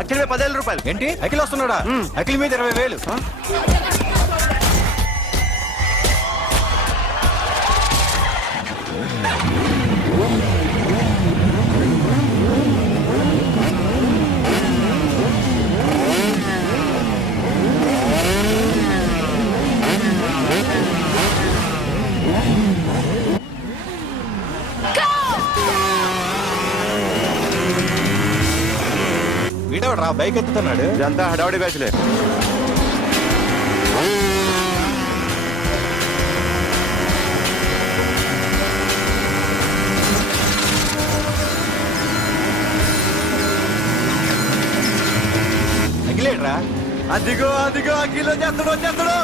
అఖిల్ మీద 10,000 రూపాయలు. ఏంటి అఖిల్ వస్తున్నాడా? అఖిల్ మీద 20,000. వీడవడ్రా బైక్ ఎత్తుతున్నాడు? ఇదంతా హడావడి బ్యాచ్లే. అఖిలేడ్రా? అదిగో అదిగో అఖిల్ వచ్చేస్తాడు వచ్చేస్తాడు.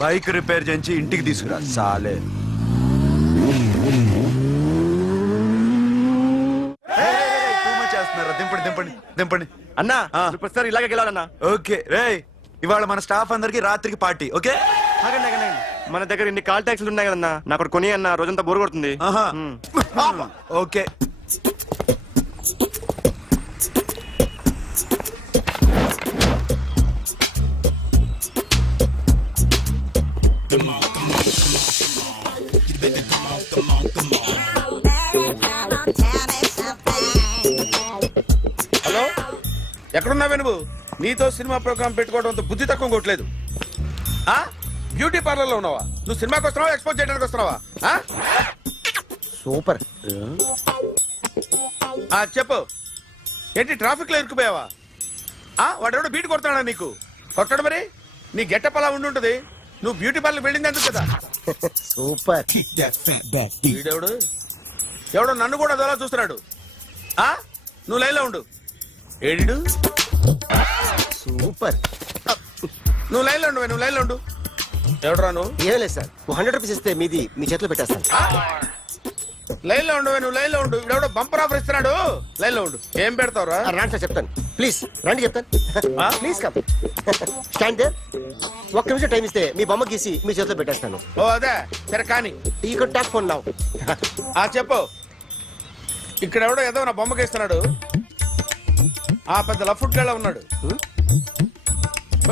బైక్ రిపేర్ చేయించి ఇంటికి తీసుకురా సాలే. చేస్తున్నారా? దింపండి దింపండి దింపండి అన్నా. ప్రతిసారి ఇలాగే గెలవాలన్నా. ఓకే రే, ఇవాళ మన స్టాఫ్ అందరికి రాత్రికి పార్టీ. ఓకే మన దగ్గర ఇన్ని కాల్ ట్యాక్సీలు ఉన్నాయి కదన్నా, నాకు కొని అన్న రోజంతా బోరు కొడుతుంది. ఓకే హలో, ఎక్కడున్నావే నువ్వు? నీతో సినిమా ప్రోగ్రామ్ పెట్టుకోవడంతో బుద్ధి తక్కువ కొట్టలేదు. బ్యూటీ పార్లర్ లో ఉన్నావా? నువ్వు సినిమాకి వస్తున్నావా, ఎక్స్పోజ్ చేయడానికి వస్తున్నావా? సూపర్. చెప్పు, ఏంటి ట్రాఫిక్ లో ఇరుక్కుపోయావా? వాడెవడో బీట్ కొడతాడా నీకు? కొట్టడు మరి. నీ గెట్టప్ అలా ఉండుంటది. నువ్వు బ్యూటీ పార్లర్ వెళ్ళింది ఎందుకు కదా? సూపర్. వీడెవడు? ఎవడో నన్ను కూడా అదోలా చూస్తున్నాడు. నువ్వు లైన్లో ఉండు. ఏడు సూపర్. నువ్వు లైన్లో ఉండు, నువ్వు లైన్లో ఉండు. ఎవడరా నువ్వు? ఏం లేదు సార్, 100 రూపీస్ ఇస్తే మీది మీ చేతిలో పెట్టేస్తాను. లైన్లో ఉండు, నువ్వు లైన్లో ఉండు. ఇవిడెవడో బంపర్ ఆఫర్ ఇస్తున్నాడు. లైన్లో ఉండు. ఏం పెడతావురా? రాండి సార్ చెప్తాను. ప్లీజ్ రండి చెప్తాను. Please come. Stand there. ఒక్క నిమిషం టైం ఇస్తే మీ బొమ్మ గీసి మీ చేతిలో పెట్టేస్తాను. ఓ అదే సరే కానీ. ఈ కుడ్ టాక్ ఫోన్ నౌ. చెప్పు. ఇక్కడ ఎవడో ఏదో నా బొమ్మకి ఇస్తున్నాడు. పెద్ద లఫుట్ గళ్ళ ఉన్నాడు.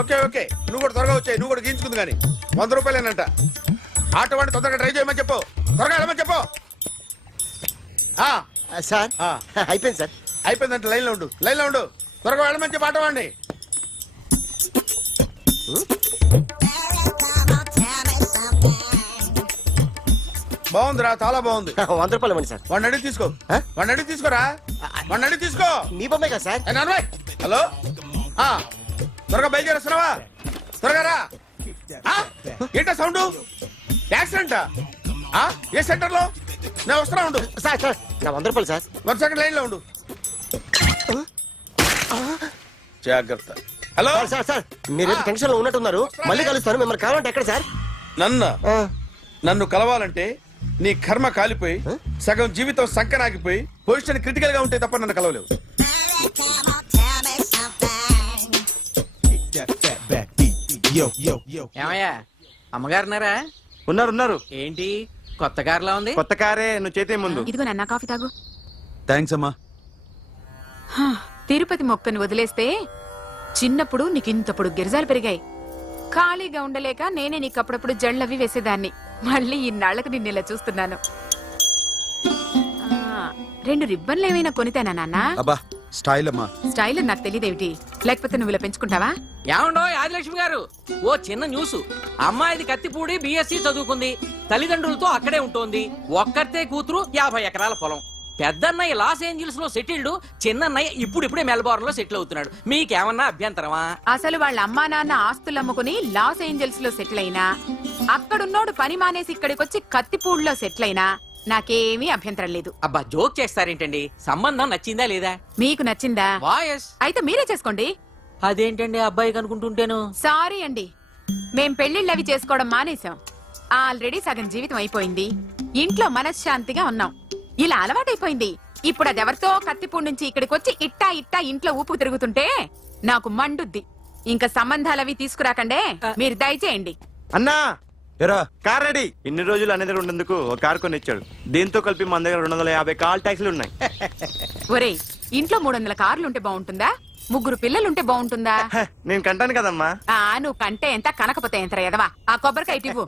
ఓకే ఓకే, నువ్వు కూడా త్వరగా వచ్చాయి. నువ్వు కూడా గీంచుకుంది కానీ 100 రూపాయలేనంట. ఆటో వాడిని తొందరగా ట్రై చేయమని చెప్పు. త్వరగా వెళ్ళమని చెప్పు. సార్ అయిపోయింది సార్. అయిపోయిందంటే లైన్లో ఉండు, లైన్లో ఉండు. త్వరగా వెళ్ళమని చెప్పు ఆటో వాడిని. బాగుందిరా, చాలా బాగుంది. 100 రూపాయలు ఇవ్వండి సార్. వాడిని అడిగి తీసుకో. వాడిని అడిగి తీసుకోరా. వాడిని అడిగి తీసుకో. మీ బొమ్మే కదా సార్. హలో, త్వరగా బయలుదేరేస్తున్నావా? త్వరగా రా. ఏంటా సౌండ్? యాక్సిడెంటా? ఏ సెంటర్ లో? నేను వస్తున్నా ఉండు. సార్ సార్ నా 100 రూపాయలు సార్. 1 సెకండ్ లైన్ లో ఉండు. జాగ్రత్త. హలో సార్ సార్ సార్ మీరేదో టెన్షన్ లో ఉన్నట్టున్నారు. మళ్ళీ కలుస్తాను. మిమ్మల్ని కావాలంటే ఎక్కడ సార్? నన్ను కలవాలంటే నీ కర్మ కాలిపోయి సగం జీవితం సంకనాగిపోయి పొజిషన్ క్రిటికల్ గా ఉంటే తప్ప నన్ను కలవలేవు. ఏమయ్యా అమ్మగారున్నారా? ఉన్నారు ఏంటి కొత్త కారులా ఉంది? కొత్త కారే, నువ్వు చేతే ముందు. ఇదిగో నాన్న కాఫీ తాగు. థ్యాంక్స్ అమ్మా. తిరుపతి మొక్కను వదిలేస్తే చిన్నప్పుడు నీకు ఇంతప్పుడు గిరిజాలు పెరిగాయి. ఖాళీగా ఉండలేక నేనే నీకు అప్పుడప్పుడు జళ్ళవి వేసేదాన్ని. మళ్ళీ ఇన్నాళ్లకు నిన్ను ఇలా చూస్తున్నాను. 2 రిబ్బన్లు ఏమైనా కొనితేనా నాన్న? అబ్బా స్టైల్ అమ్మా. స్టైల్ నాకు తెలియదేమిటి? లేకపోతే నువ్వు ఇలా పెంచుకుంటావా? ఏమండో ఆదిలక్ష్మి గారు, ఓ చిన్న న్యూస్. అమ్మాయిది కత్తిపూడి బిఎస్సి చదువుకుంది, తల్లిదండ్రులతో అక్కడే ఉంటోంది. ఒక్కరితే కూతురు, 50 ఎకరాల పొలం. పెద్దన్నయ్య లాస్ ఏంజల్స్ లో సెటిల్డ్, చిన్నన్నయ్య ఇప్పుడిప్పుడే మెల్బోర్న్ లో సెటిల్ అవుతున్నాడు. మీకేమన్నా అభ్యంతరమా? అసలు వాళ్ళ అమ్మా నాన్న ఆస్తులు అమ్ముకుని లాస్ ఏంజల్స్ లో సెటిల్ అయినా, అక్కడున్నోడు పని మానేసి ఇక్కడికొచ్చి కత్తిపూడిలో సెటిల్ అయినా నాకేమీ అభ్యంతరం లేదు. అబ్బా జోక్ చేస్తారేంటండి? సంబంధం నచ్చిందా లేదా? మీకు నచ్చిందా? వాయస్ అయితే మీరే చేసుకోండి. అదేంటండి అబ్బాయి కనుకుంటుంటేను? సారీ అండి, మేం పెళ్లిళ్ళవి చేసుకోవడం మానేశాం. ఆల్రెడీ సగం జీవితం అయిపోయింది. ఇంట్లో మనశ్శాంతిగా ఉన్నాం. ఇలా అలవాటైపోయింది. ఇప్పుడు అదెవరితో కత్తిపూడి నుంచి ఇక్కడికి వచ్చి ఇట్టా ఇట్టా ఇంట్లో ఊపుకు తిరుగుతుంటే నాకు మండుద్ది. ఇంకా సంబంధాలవి తీసుకురాకండే, మీరు దయచేయండి. అన్నా ఎరా కార్ రెడీ. ఇన్ని రోజులు అనేది ఉండేందుకు ఒక కార్ కొని ఇచ్చాడు. దీంతో కలిపి మన దగ్గర 250 కాల్ ట్యాక్సీలు ఉన్నాయి. ఒరేయ్, ఇంట్లో 300 కార్లుంటే బాగుంటుందా? 3 పిల్లలుంటే బాగుంటుందా? హ, నేను కంటాను కదమ్మా. నువ్వు కంటే ఎంత కనకపోతే ఎంత ఎదవా. ఆ కొబ్బరికాయ ఇవ్వు.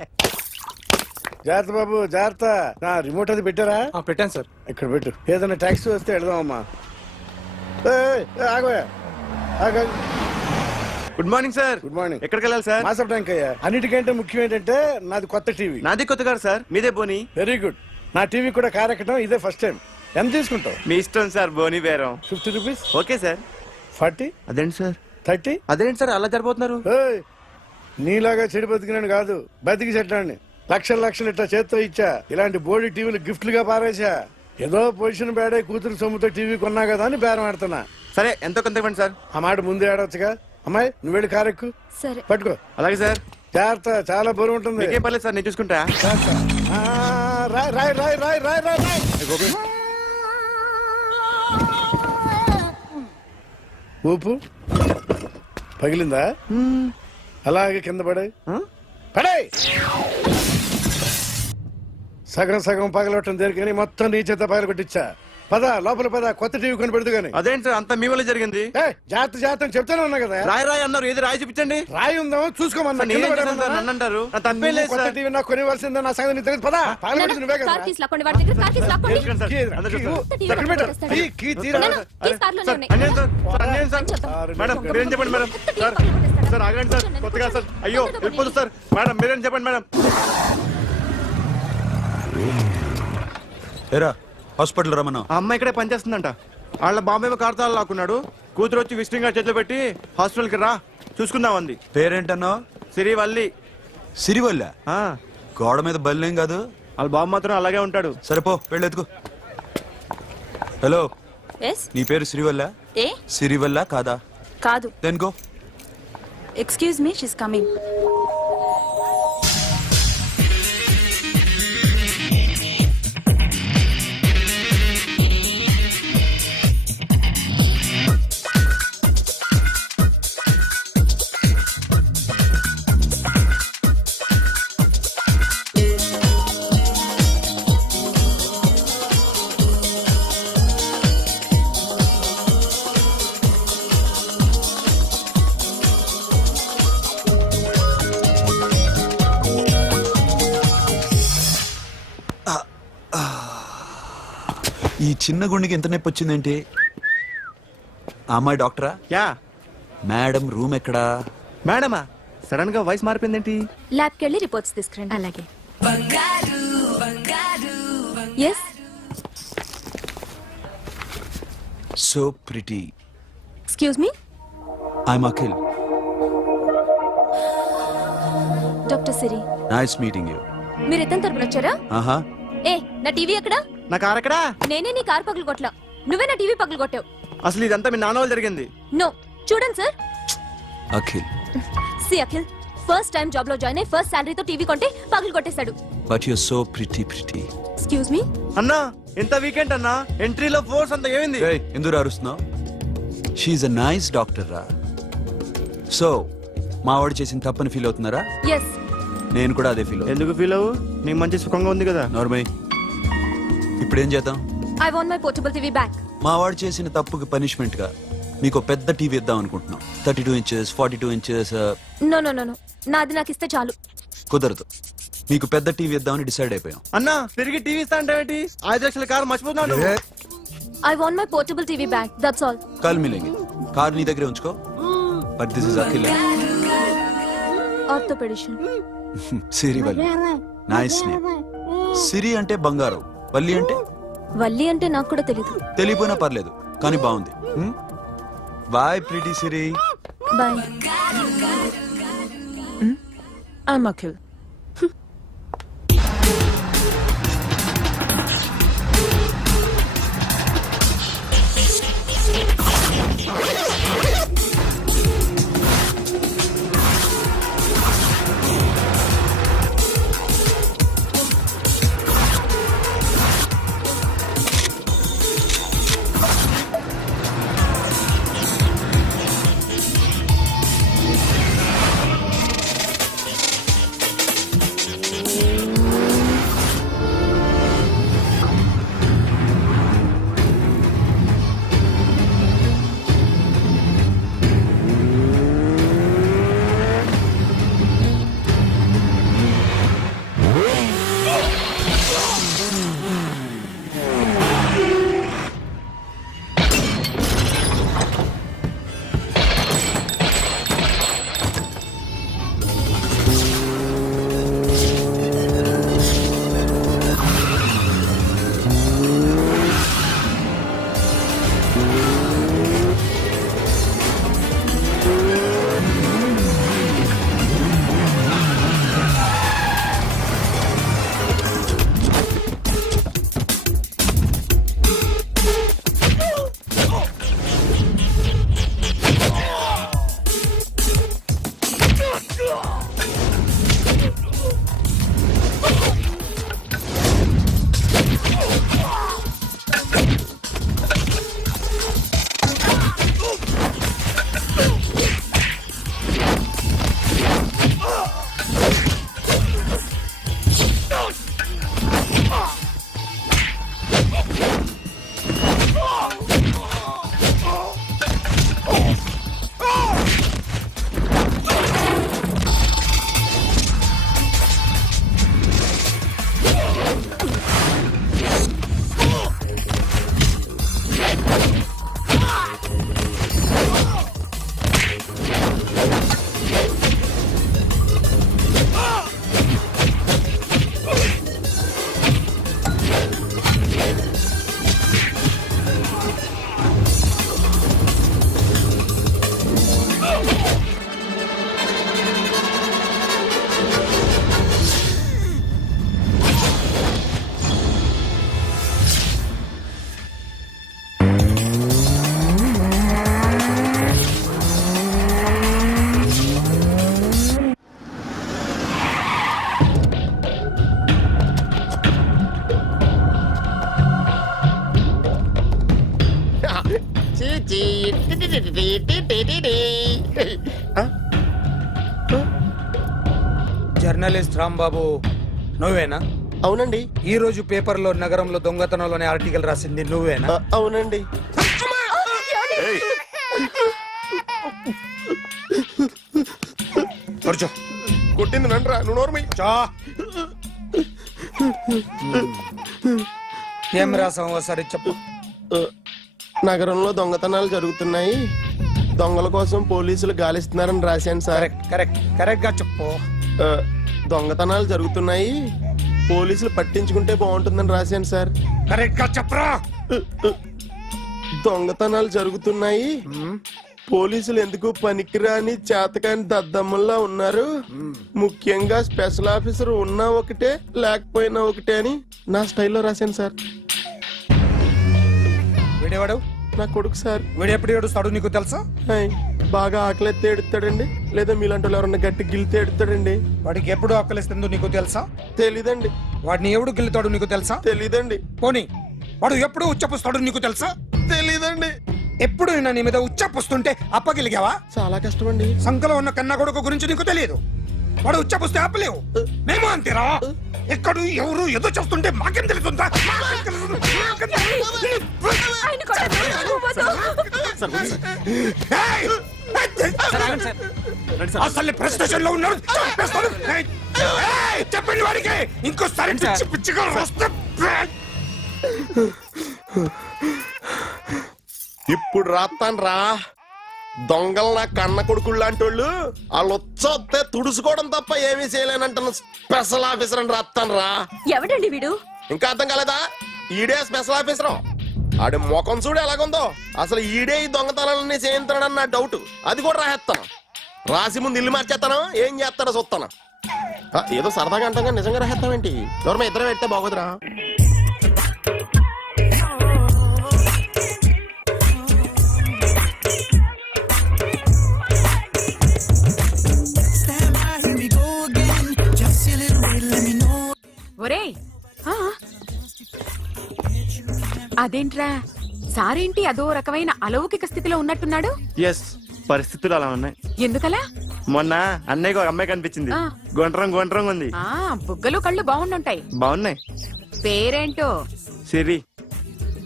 జాగ్రత్త బాబు, జాగ్రత్త. నా రిమోట్ అది పెట్టారా? పెట్టాను సార్. ఇక్కడ పెట్టు. ఏదైనా ట్యాక్సీ వస్తే వెళదామమ్మా. ఆగోయా. Good morning sir. Good morning. ఎక్కడికి వెళ్ళాలి సార్? మాసప్ ట్యాంక్ అయ్యా. అన్నిటికంటే ముఖ్యం ఏంటంటే నాది కొత్త టీవీ. నాది కొత్త కారు సార్, మీదే బోని. Very good. నా టీవీ కూడా కార్ ఎక్కడం ఇదే ఫస్ట్ టైం. ఎంత తీసుకుంటావు? మీ ఇష్టం సార్, బోని బేరం. 50 రూపీస్. Okay sir. 40, అదేంటి సార్? 30. అదేంటి సార్ అలా జరిపోతున్నారు? నీలాగా చెడు బతికినాను కాదు, బతికి చెట్టాన్ని. లక్షలు ఇట్లా చేత్తో ఇచ్చా. ఇలాంటి బోడి టీవీలు గిఫ్ట్లుగా పారేసా. ఏదో పొజిషన్ బేడే కూతురు సొమ్ముతో టీవీ కొన్నా కదా అని బేరం ఆడుతున్నా. సరే ఎంతో కొంత ఇవ్వండి సార్. ఆ మాట ముందే ఆడవచ్చుగా. అమ్మాయి నువ్వు వెళ్ళి కారు ఎక్కు. సరే. పట్టుకో. అలాగే సార్. జాగ్రత్త, చాలా బరువు ఉంటుంది. మీకేం పర్లేదు సార్, నేను చూసుకుంటా. జాగ్రత్త. రాయ్ రాయ్ రాయ్ రాయ్ రాయ్ రాయ్ రాయ్. ఊపు పగిలిందా? అలాగే కింద పడే పడే. సగం పగలవటం దేనికని మొత్తం నీ చేత పగల కొట్టించా. పద లోపల పద, కొత్త టీవీ కొని పెడదు గాని. అదేంటి సార్ అంతా మీ వల్ల జరిగింది? జాగ్రత్త చెప్తానే ఉన్నా కదా. రాయి అన్నారు, ఏది రాయి చూపించండి. రాయి ఉందా చూసుకోమన్నా. నన్ను అంటారు, నా తప్పేం లేదు కొత్త సార్. టీవీ నాకు కొనివ్వాల్సిందే. నా సంగతి నీకు తెలియదు. పద పగలగొట్టింది నువ్వే కదా. తీసుకురండి సార్. అందరూ చూస్తారు. అన్యాయం సార్. మేడం మీరేం చెప్పండి మేడం. సార్ ఆగండి సార్, కొత్తగా సార్. అయ్యో వెళ్ళిపోతుంది సార్. మేడం మీరేం చెప్పండి మేడం. ఎరా హాస్పిటల్ రమ్మన్నా. ఆ అమ్మాయి ఇక్కడే పనిచేస్తుందంట. వాళ్ళ బాంబే కార్తాలు లాక్కున్నాడు. కూతురు వచ్చి విజిటింగ్ కార్డ్ చేతిలో పెట్టి హాస్పిటల్కి రా చూసుకుందాం అంది. పేరేంటన్నా? సిరివల్లి. సిరివల్ల? ఆ, గోడ మీద బల్లేం కాదు. వాళ్ళ బాబు మాత్రం అలాగే ఉంటాడు. సరిపో వెళ్ళెత్తుకో. హలో, ఎస్ నీ పేరు సిరివల్ల? ఏ సిరివల్ల కాదా? కాదు. Then go. Excuse me, she's coming. ఈ చిన్న గుండెకి ఎంత నొప్పి వచ్చిందేంటి? ఆ అమ్మాయి డాక్టరా? యా. మేడం రూమ్ ఎక్కడా? మేడమా సడన్ గా వాయిస్ మారిపోయిందేంటి? ల్యాబ్కి వెళ్ళి రిపోర్ట్స్ తీసుకురండి. అలాగే. Yes so pretty. Excuse me. I'm Akhil. Doctor Siri nice meeting you. మీరు ఎత్తని తరపున వచ్చారా? ఆహా, ఏ నా టీవీ ఎక్కడా? నా కార్ ఎక్కడా? నేనే నీ కార్ పగలు కొట్టలా, నువ్వే నా టీవీ పగలు కొట్టావు. అసలు ఇదంతా మీ నాన్న వాళ్ళు జరిగింది. నో, చూడండి sir. Akhil, see Akhil, first time job లో జాయిన్ అయ్యి ఫస్ట్ శాలరీతో టీవీ కొంటే పగలు కొట్టేశాడు. But you so pretty. Excuse me. అన్నా ఎంత వీకెండ్ అన్నా, ఎంట్రీలో ఫోర్స్ అంత ఏమైంది? ఎందుకు అరుస్తున్నావు? షీఈ్ అ నైస్ డాక్టర్ రా. సో మా వాడు చేసిన తప్పని ఫీల్ అవుతున్నారా? ఎస్. నేను కూడా అదే ఫీల్ అవుతున్నా. ఎందుకు ఫీల్ అవ్వు, నీకు మంచి సుఖంగా ఉంది కదా. నార్మల్. ఇప్పుడేం చేద్దాం? I want my portable TV back. మా వాడు చేసిన తప్పుకి పనిష్మెంట్ గా మీకు పెద్ద టీవీ ఇద్దాం అనుకుంటున్నాం. 32 inches, 42 inches. No no no no, నాది నాకు ఇస్తే చాలు. కుదరదు. మీకు పెద్ద టీవీ ఇద్దామని డిసైడ్ అయిపోయాం. అన్నా తిరిగి టీవీ ఇస్తా అంటే 5 లక్షల కారు మర్చిపోతున్నాడు. I want my portable TV back, that's all. కల్ మిలేంగే. కార్ నీ దగ్గరే ఉంచుకో. But this is Akhil. Orthopedician. Siri Valli. Nice name. Siri అంటే బంగారం, వల్లి అంటే వల్లి అంటే నాకు కూడా తెలీదు. తెలియపోయినా పర్లేదు, కానీ బాగుంది. Bye pretty Siri. Bye. I'm Akhil. Journalist Rambabu నువ్వేనా? అవునండి. ఈ రోజు పేపర్లో నగరంలో దొంగతనంలోనే ఆర్టికల్ రాసింది నువ్వేనా? అవునండి. కూర్చో. కొట్టింది నండ్రా, నువ్వు నోర్మై. ఏం రాసావు ఒకసారి చెప్పు. నగరంలో దొంగతనాలు జరుగుతున్నాయి, దొంగల కోసం పోలీసులు గాలిస్తున్నారని రాశాను సార్. కరెక్ట్ గా చెప్పు. దొంగతనాలు జరుగుతున్నాయి, పోలీసులు పట్టించుకుంటే బాగుంటుందని రాశాను సార్. కరెక్ట్ గా చెప్పరా. దొంగతనాలు జరుగుతున్నాయి, పోలీసులు ఎందుకు పనికిరాని చేతకాని దద్దమ్మల్లా ఉన్నారు? ముఖ్యంగా స్పెషల్ ఆఫీసర్ ఉన్నా ఒకటే లేకపోయినా ఒకటే అని నా స్టైల్లో రాశాను సార్. వీడేవాడు? నా కొడుకు సార్. వీడు ఎప్పుడు ఏడుస్తాడు నీకు తెలుసా? హాయ్, బాగా ఆకలిస్తే ఎడుతాడండి, లేదా మీలాంటి వాళ్ళు ఎవరన్నా గట్టి గిల్లితే ఎడుతాడండి. వాడికి ఎప్పుడు ఆకలిస్తుందో నీకు తెలుసా? తెలీదండి. వాడిని ఎవడు గిల్లుతాడు నీకు తెలుసా? తెలీదండి. పోనీ వాడు ఎప్పుడు ఉచ్చపుస్తాడు నీకు తెలుసా? తెలీదండి. ఎప్పుడు నిన్న నీ మీద ఉచ్చపుస్తుంటే అప్పగిలిగావా? చాలా కష్టం అండి. సంకలో ఉన్న కన్న కొడుకు గురించి నీకు తెలియదు. వాడు ఉచ్చపుస్తే ఆపలేవు. మేము అంతేరా. ఎక్కడు ఎవరు ఏదో చేస్తుంటే మాకేం తెలుస్తుందా? ఏయ్! అసలు ప్రెస్ స్టేషన్ లో ఉన్నాడు. చంపేస్తాను. ఏయ్! చెప్పండి వాడికి ఇంకోసారి పిచ్చి పిచ్చిగా వస్తే ఇప్పుడు రాత్తాను రా. దొంగలు నా కన్న కొడుకుళ్ళు లాంటి వాళ్ళు వాళ్ళు వచ్చొస్తే తుడుచుకోవడం తప్ప ఏమీ చేయలేనంటున్న స్పెషల్ ఆఫీసర్ అని రాత్తాను రా. ఎవడండి వీడు? ఇంకా అర్థం కాలేదా? ఈడే స్పెషల్ ఆఫీసర్. ఆడి ముఖం చూడు ఎలాగుందో. అసలు ఈడే ఈ దొంగతనాలన్నీ చేయించాడని నా డౌట్. అది కూడా రాసేస్తాను. రాసి ముందు ఇల్లు మార్చేస్తాను. ఏం చేస్తాడో చూస్తాను. ఏదో సరదాగా అంటాం, నిజంగా రాసేస్తామేంటి? ఎవరు మా ఇద్దరం పెడితే బాగోదురా. ఒరేయ్, ఆ? అదేంట్రా సారేంటి అదో రకమైన అలౌకిక స్థితిలో ఉన్నట్టున్నాడు? ఎస్, పరిస్థితులు అలా ఉన్నాయి. ఎందుకలా? మొన్న అన్నయ్యకు ఒక అమ్మాయి కనిపించింది. ఆ. గుండ్రం ఉంది. ఆ బుగ్గలు కళ్ళు బాగుండుంటాయి. బాగున్నాయి. పేరేంటో? సిరి.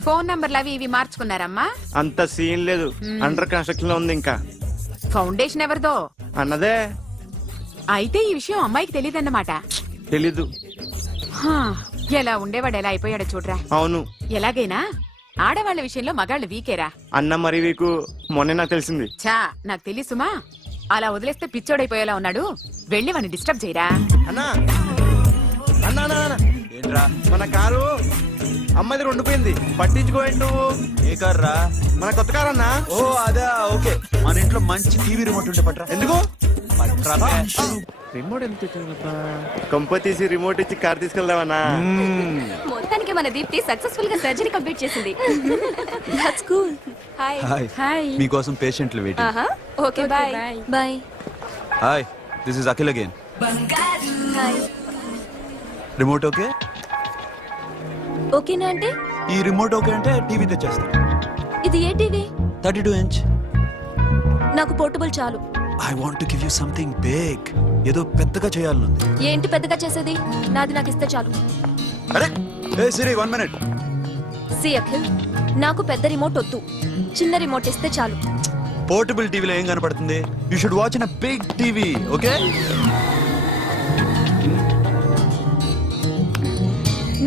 ఫోన్ నంబర్లు అవి ఇవి మార్చుకున్నారమ్మా? అంత సీన్ లేదు. అండర్ కన్స్ట్రక్షన్ లో ఉంది. ఇంకా ఫౌండేషన్ ఎవరిదో? అన్నదే. అయితే ఈ విషయం అమ్మాయికి తెలియదన్నమాట. తెలీదు. హా, ఎలా ఉండేవాడు ఎలా అయిపోయాడో చూడరా. అవును. ఎలాగైనా ఆడవాళ్ల విషయంలో మగాళ్ళు వీకేరా. అన్న మరి వీకు మొన్నే నాకు తెలిసింది. చా, నాకు తెలుసుమా. అలా వదిలేస్తే పిచ్చోడైపోయేలా ఉన్నాడు. వెళ్ళి వాడిని డిస్టర్బ్ చేయరా. అన్నా అన్నా అన్నా, ఏంట్రా? మన కారు అమ్మాయిది ఉండిపోయింది. పట్టించుకోండి నువ్వు. ఏ కార్ రా? మన కొత్త కారు అన్నా. ఓ అదా, ఓకే. మన ఇంట్లో మంచి టీవీ రిమోట్ ఉంటే పట్రా. ఎందుకు? పట్రా బే. రిమోట్ ఎంత కంప తీసి రిమోట్ ఇచ్చి కార్ తీసుకెళ్దామన్నా. మొత్తానికి మన దీప్తి సక్సెస్ఫుల్ గా సర్జరీ కంప్లీట్ చేసింది. That's cool. Hi. Hi. Hi. మీకోసం పేషెంట్లు వెయిటింగ్. ఆహా, okay bye. Bye. Hi, this is Akhil again. Hi. Remote okay? ఓకేనా అంటే? ఈ రిమోట్ ఓకే అంటే టీవీ తెచ్చేస్తా. ఇది ఏ టీవీ? 32 inch. నాకు పోర్టబుల్ చాలు. I want to give you something big. ఏదో పెద్దగా చేయాలనుంది. ఏంటి పెద్దగా చేసేది? నాది నాకు ఇస్తే చాలు. అరే ఏ సిరి, 1 minute. సి అఖిల్, నాకు పెద్ద రిమోట్ వద్దు. చిన్న రిమోట్ ఇస్తే చాలు. పోర్టబుల్ టీవీలో ఏం కనపడుతుంది? You should watch in a big TV, okay?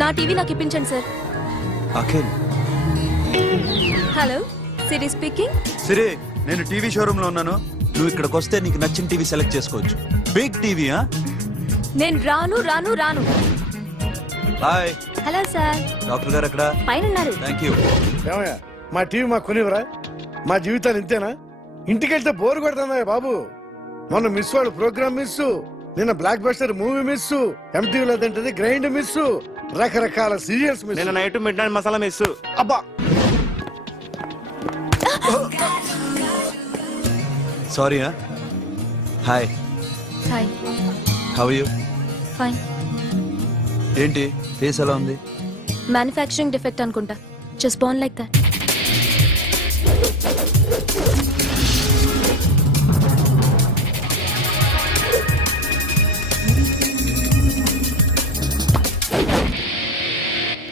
నా టీవీ నాకు ఇప్పించండి sir. Akhil. Hello, Siri speaking. Siri, నేను టీవీ షోరూమ్ లో ఉన్నాను. నువ్వు ఇక్కడికి వస్తే నీకు నచ్చిన టీవీ సెలెక్ట్ చేసుకోవచ్చు. Big TV. నేను రాను. హాయ్. Hello sir. డాక్టర్ గారు ఎక్కడ? పైన ఉన్నారు. Thank you. ఏమయ్యా, మా టీవీ మాకు కొనివరా? మా జీవితాలు ఇంతేనా? ఇంటికెళ్తే బోరు కొడుతుందా బాబు? మొన్న మిస్ వాళ్ళు ప్రోగ్రామ్ మిస్, నిన్న బ్లాక్ బస్టర్ మూవీ మిస్, ఎంటీవీలో తింటది గ్రైండ్ మిస్, రకరకాల సీరియల్స్ మిస్. నేను night midnight masala miss. అబ్బా, sorry. Hi. Hi. How you? Fine. ఏంటి ఫేస్ ఎలా ఉంది? మ్యానుఫ్యాక్చరింగ్ డిఫెక్ట్ అనుకుంటా. Just born like that.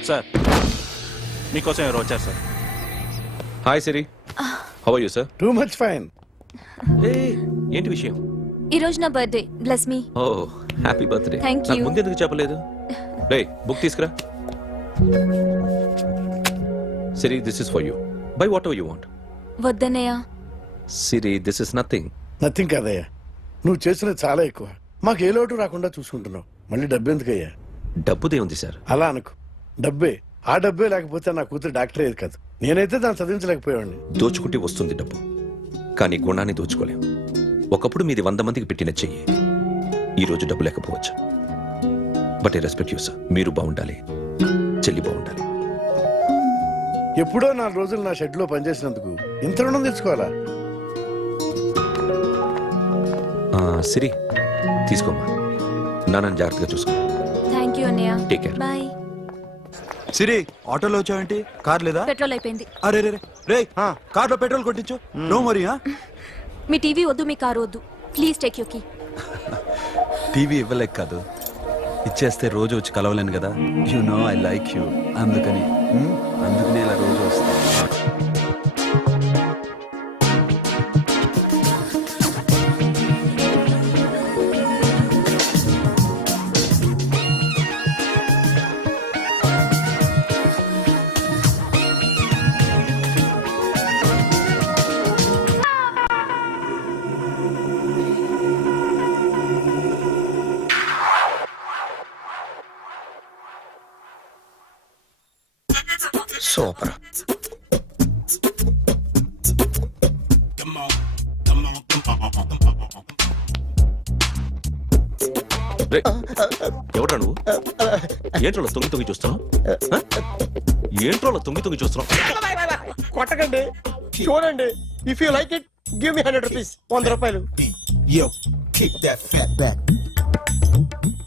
Sir, మీకోసం ఎవరు వచ్చారు sir? Hi Siri, how are you sir? Too much fine. ఏంటి విషయం? ఈ రోజు నా birthday. Bless me. Oh, happy birthday. Thank you. నాకు ముందు ఎందుకు చెప్పలేదు? రే, బుక్ తీసుకురా. Siri, this is for you. By whatever you want. వద్దన్నయ్య. Siri, this is nothing. Nothing కాదయ్యా, నువ్వు చేసినది చాలా ఎక్కువ. మాకు ఏ లోటు రాకుండా చూసుకుంటున్నావు. మళ్ళీ డబ్బు ఎందుకయ్యా? డబ్బుదే ఉంది సార్. అలా అనుకో, డబ్బే. ఆ డబ్బే లేకపోతే నా కూతురు డాక్టర్ అయ్యేది కాదు. నేనైతే దాన్ని చదివించలేకపోయావాడిని. దోచుకుంటే వస్తుంది డబ్బు. కానీ గుణాన్ని దోచుకోలేం. ఒకప్పుడు మీది 100 మందికి పెట్టిన చెయ్యి ఈ రోజు డబ్బు లేకపోవచ్చు. But I respect you sir. మీరు బాగుండాలి, చెల్లి బాగుండాలి. ఎప్పుడో 4 రోజులు నా షెడ్ లో పనిచేసినందుకు ఇంత రుణం తెచ్చుకోవాలా? సిరి తీసుకోమ్మా. నాన్నని జాగ్రత్తగా చూసుకో. థ్యాంక్ యూ అన్నయ్య. Take care. బాయ్. సిరి ఆటోలో వచ్చావేంటి? కార్ లేదా? పెట్రోల్ అయిపోయింది. అరే రే రే కార్లో పెట్రోల్ కొట్టించు. నో మరి. మీ టీవీ వద్దు, మీ కారు వద్దు. Please take you key. TV ఇవ్వలేక కాదు, ఇచ్చేస్తే రోజు వచ్చి కలవలేను కదా. You know I like you. అందుకని ఇలా రోజు వస్తా. సూపర్. ఎవడ్రా నువ్వు? ఏంట్రోలో తొంగి చూస్తున్నావు? ఏంట్రోలో తొంగి చూస్తున్నావు? కొట్టకండి, చూడండి. If you like it give me 100 rupees. 100 రూపాయలు.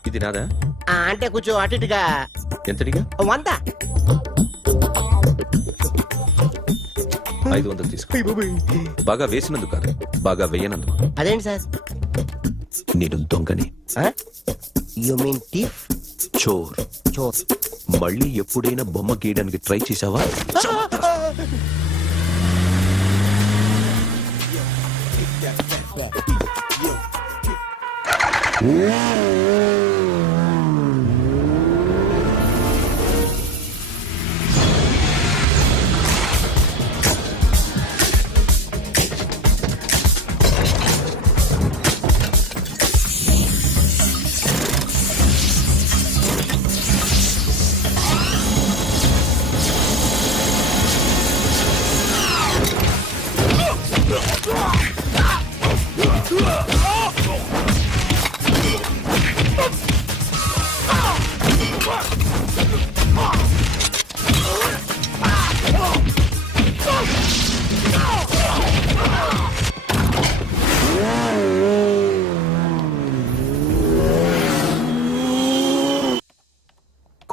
ఇది నాదా? అంటే కొంచెం అటు ఇటుగా. ఎంతడిగా? 100. 500 తీసుకో. బాగా వేసినందుకు కాదు, బాగా వేయనందుకు. అదేంటి సార్? నేను దొంగని. You mean thief? చోర్. చోర్. మళ్ళీ ఎప్పుడైనా బొమ్మ గీయడానికి ట్రై చేసావా?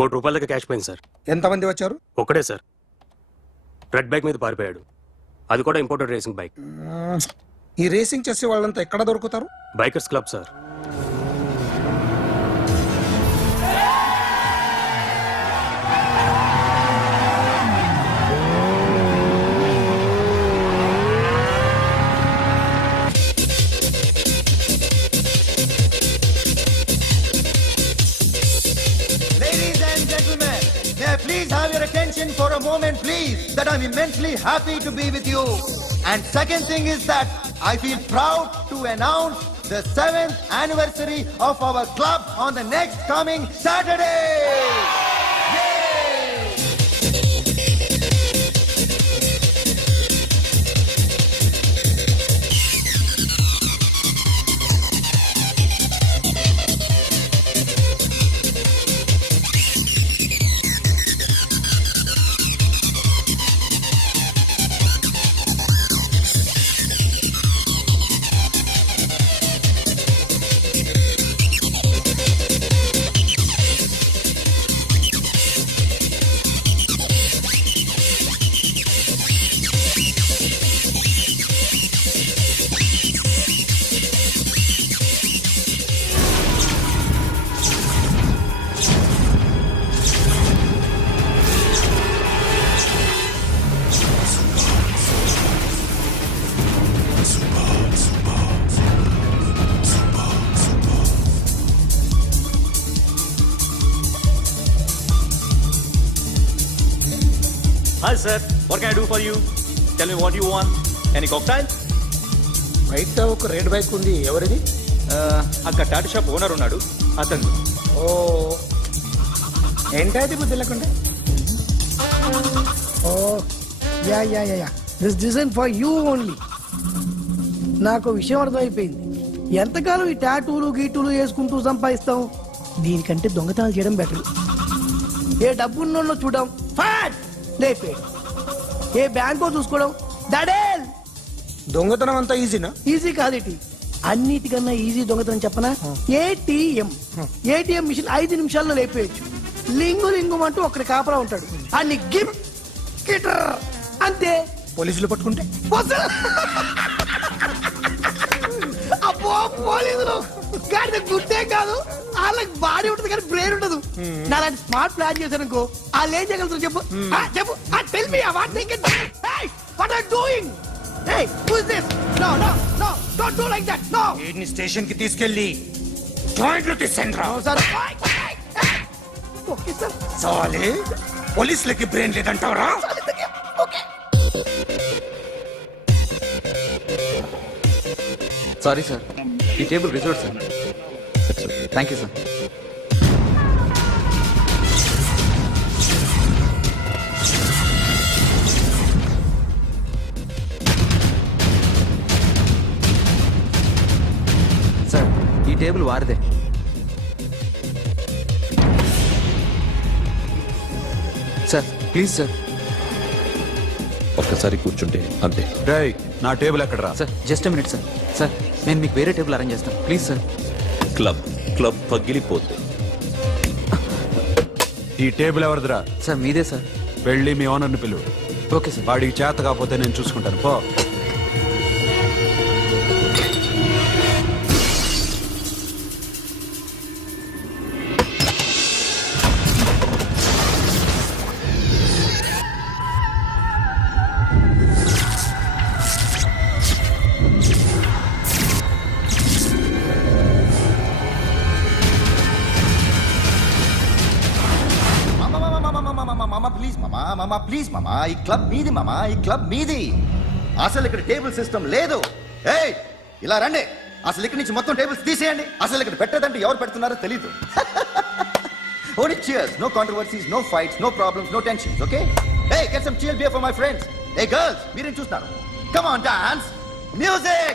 ₹1 దాకా క్యాష్ పోయింది సార్. ఎంతమంది వచ్చారు? ఒక్కడే సార్. రెడ్ బైక్ మీద పారిపోయాడు. అది కూడా ఇంపోర్టెడ్ రేసింగ్ బైక్. ఈ రేసింగ్ చేసే వాళ్ళంతా ఎక్కడ దొరుకుతారు? Bikers club sir. Ladies and gentlemen, may I please have your attention for a moment, please, that I'm immensely happy to be with you. And second thing is that I feel proud to announce the 7th anniversary of our club on the next coming Saturday. Yay! Hi sir, what can I do for you? Tell me what you want. Any cocktail? బయట ఒక red bike ఉంది, ఎవరిది? అక్కడ Tata shop owner ఉన్నాడు, అతను. ఓ ఏంటది బుద్ధి లేకుండా? Oh yeah yeah yeah yeah, this design for you only. నాకు విషయం అర్థమైపోయింది. ఎంతకాలం ఈ టాటూలు గీటూలు వేసుకుంటూ సంపాదిస్తాం? దీనికంటే దొంగతనాలు చేయడం బెటర్. ఏ డబ్బున్నోళ్ళు చూడడం ఫాట్ లేపే, ఏ బ్యాంకో చూసుకోవడం దడేల్. దొంగతనం అంతా ఈజీనా? ఈజీ కాదేటి, అన్నిటికన్నా ఈజీ దొంగతనం చెప్పనా? ఏటీఎం మిషన్ 5 నిమిషాల్లో లేపేయచ్చు. లింగు లింగు అంటూ ఒకటి కాపలా ఉంటాడు, అన్ని గిమ్ గిటర్ అంతే. పోలీసులు పట్టుకుంటే అబ్బో పోలీసులు గాడి గుర్తే కాదు, వాళ్ళకి బాడీ ఉంటుంది కానీ బ్రెయిన్ ఉండదు. నాలాంటి స్మార్ట్ ప్లాన్ చేశాను వాళ్ళు ఏం చేయగలుగుతారు చెప్పు? చెప్పు, tell me what are you doing? Hey, who is this? No, no, no, don't do like that. No. వీడిని స్టేషన్ కి తీసుకెళ్ళి జాయింట్లు తీసుకురా. No, sir. Okay, sir. సాలే పోలీసులకి బ్రెయిన్ లేదంటావరా? Okay. సారీ సార్, ఈ table reserve sir. Thank you sir. Sir, ఈ table వారిదే. Sir please sir. ఒక్కసారి కూర్చుంటే అంతే. రేయ్, నా టేబుల్ ఎక్కడరా? Sir just minute sir. Sir నేను మీకు వేరే టేబుల్ అరేంజ్ చేస్తాను ప్లీజ్ సార్. క్లబ్ పగిలిపోద్ది. ఈ టేబుల్ ఎవరిదిరా? సార్ మీదే సార్. వెళ్ళి మీ ఓనర్ని పిలువు. Okay sir. వాడికి చేత కాకపోతే నేను చూసుకుంటాను, పో. మామా ప్లీజ్ మామా, ఈ క్లబ్ మీది మామా, ఈ క్లబ్ మీది. అసలు ఇక్కడ టేబుల్ సిస్టమ్ లేదు. ఏయ్ ఇలా రండి, అసలు ఇక్కడ నుంచి మొత్తం టేబుల్స్ తీసేయండి. అసలు ఇక్కడ పెట్టదంటే ఎవరు పెడుతున్నారో తెలీదు. Only cheers, no controversies, no fights, no problems, no tensions, okay? Hey, get some chill beer for my friends. Hey girls, మీరేం చూస్తున్నారు? Come on, dance. Music.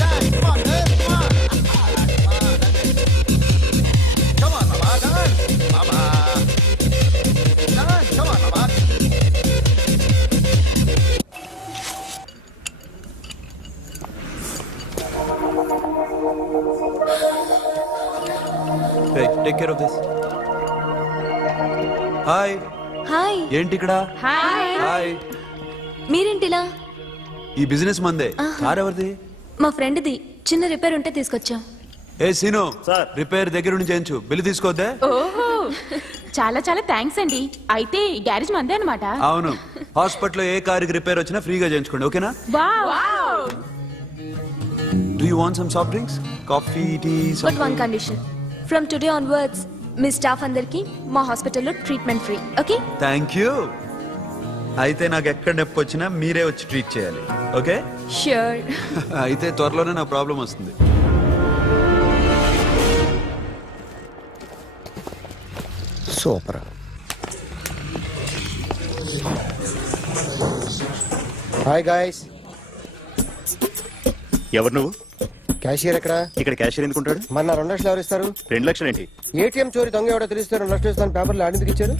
Dance, come on, girls, come on. Come on, mama, dance. Mama. Dance, come on, mama. Hey, take care of this. Hi. Hi. ఏంటి ఇక్కడ? Hi. మీరేంటిలా? ఈ business మందే. Car ఎవరిది? మా ఫ్రెండ్ది. చిన్న repair ఉంటే తీసుకొచ్చా. ఏ సీను, రిపేర్ దగ్గర నుంచి చేయించు, బిల్లు తీసుకోద్దే. ఓహో, చాలా చాలా థ్యాంక్స్ అండి. అయితే ఈ గ్యారేజ్ మందే అన్నమాట. అవును, హాస్పిటల్లో ఏ కారుకి రిపేర్ వచ్చినా ఫ్రీగా చేయించుకోండి, ఓకేనా? Wow. Do you want some soft drinks, coffee, tea? But one condition, from today onwards మీ స్టాఫ్ అందరికి మా హాస్పిటల్లో treatment free, okay? Thank you. అయితే నాకు ఎక్కడ నొప్పి వచ్చినా మీరే వచ్చి ట్రీట్ చేయాలి, ఓకే? ష్యూర్. అయితే త్వరలోనే నా ప్రాబ్లం వస్తుంది. సూపర్. Hi guys. ఎవరు నువ్వు? క్యాషియర్ ఎక్కడ? ఇక్కడ క్యాషియర్ ఎందుకుంటాడు? మన 2 లక్షలు ఎవరు ఇస్తారు? 2 లక్షలు ఏంటి? ఏటీఎం చోరీ దొంగ ఎవడో తెలిస్తే 2 లక్షలు ఇస్తాను పేపర్లు ఆడిందుకు ఇచ్చారు.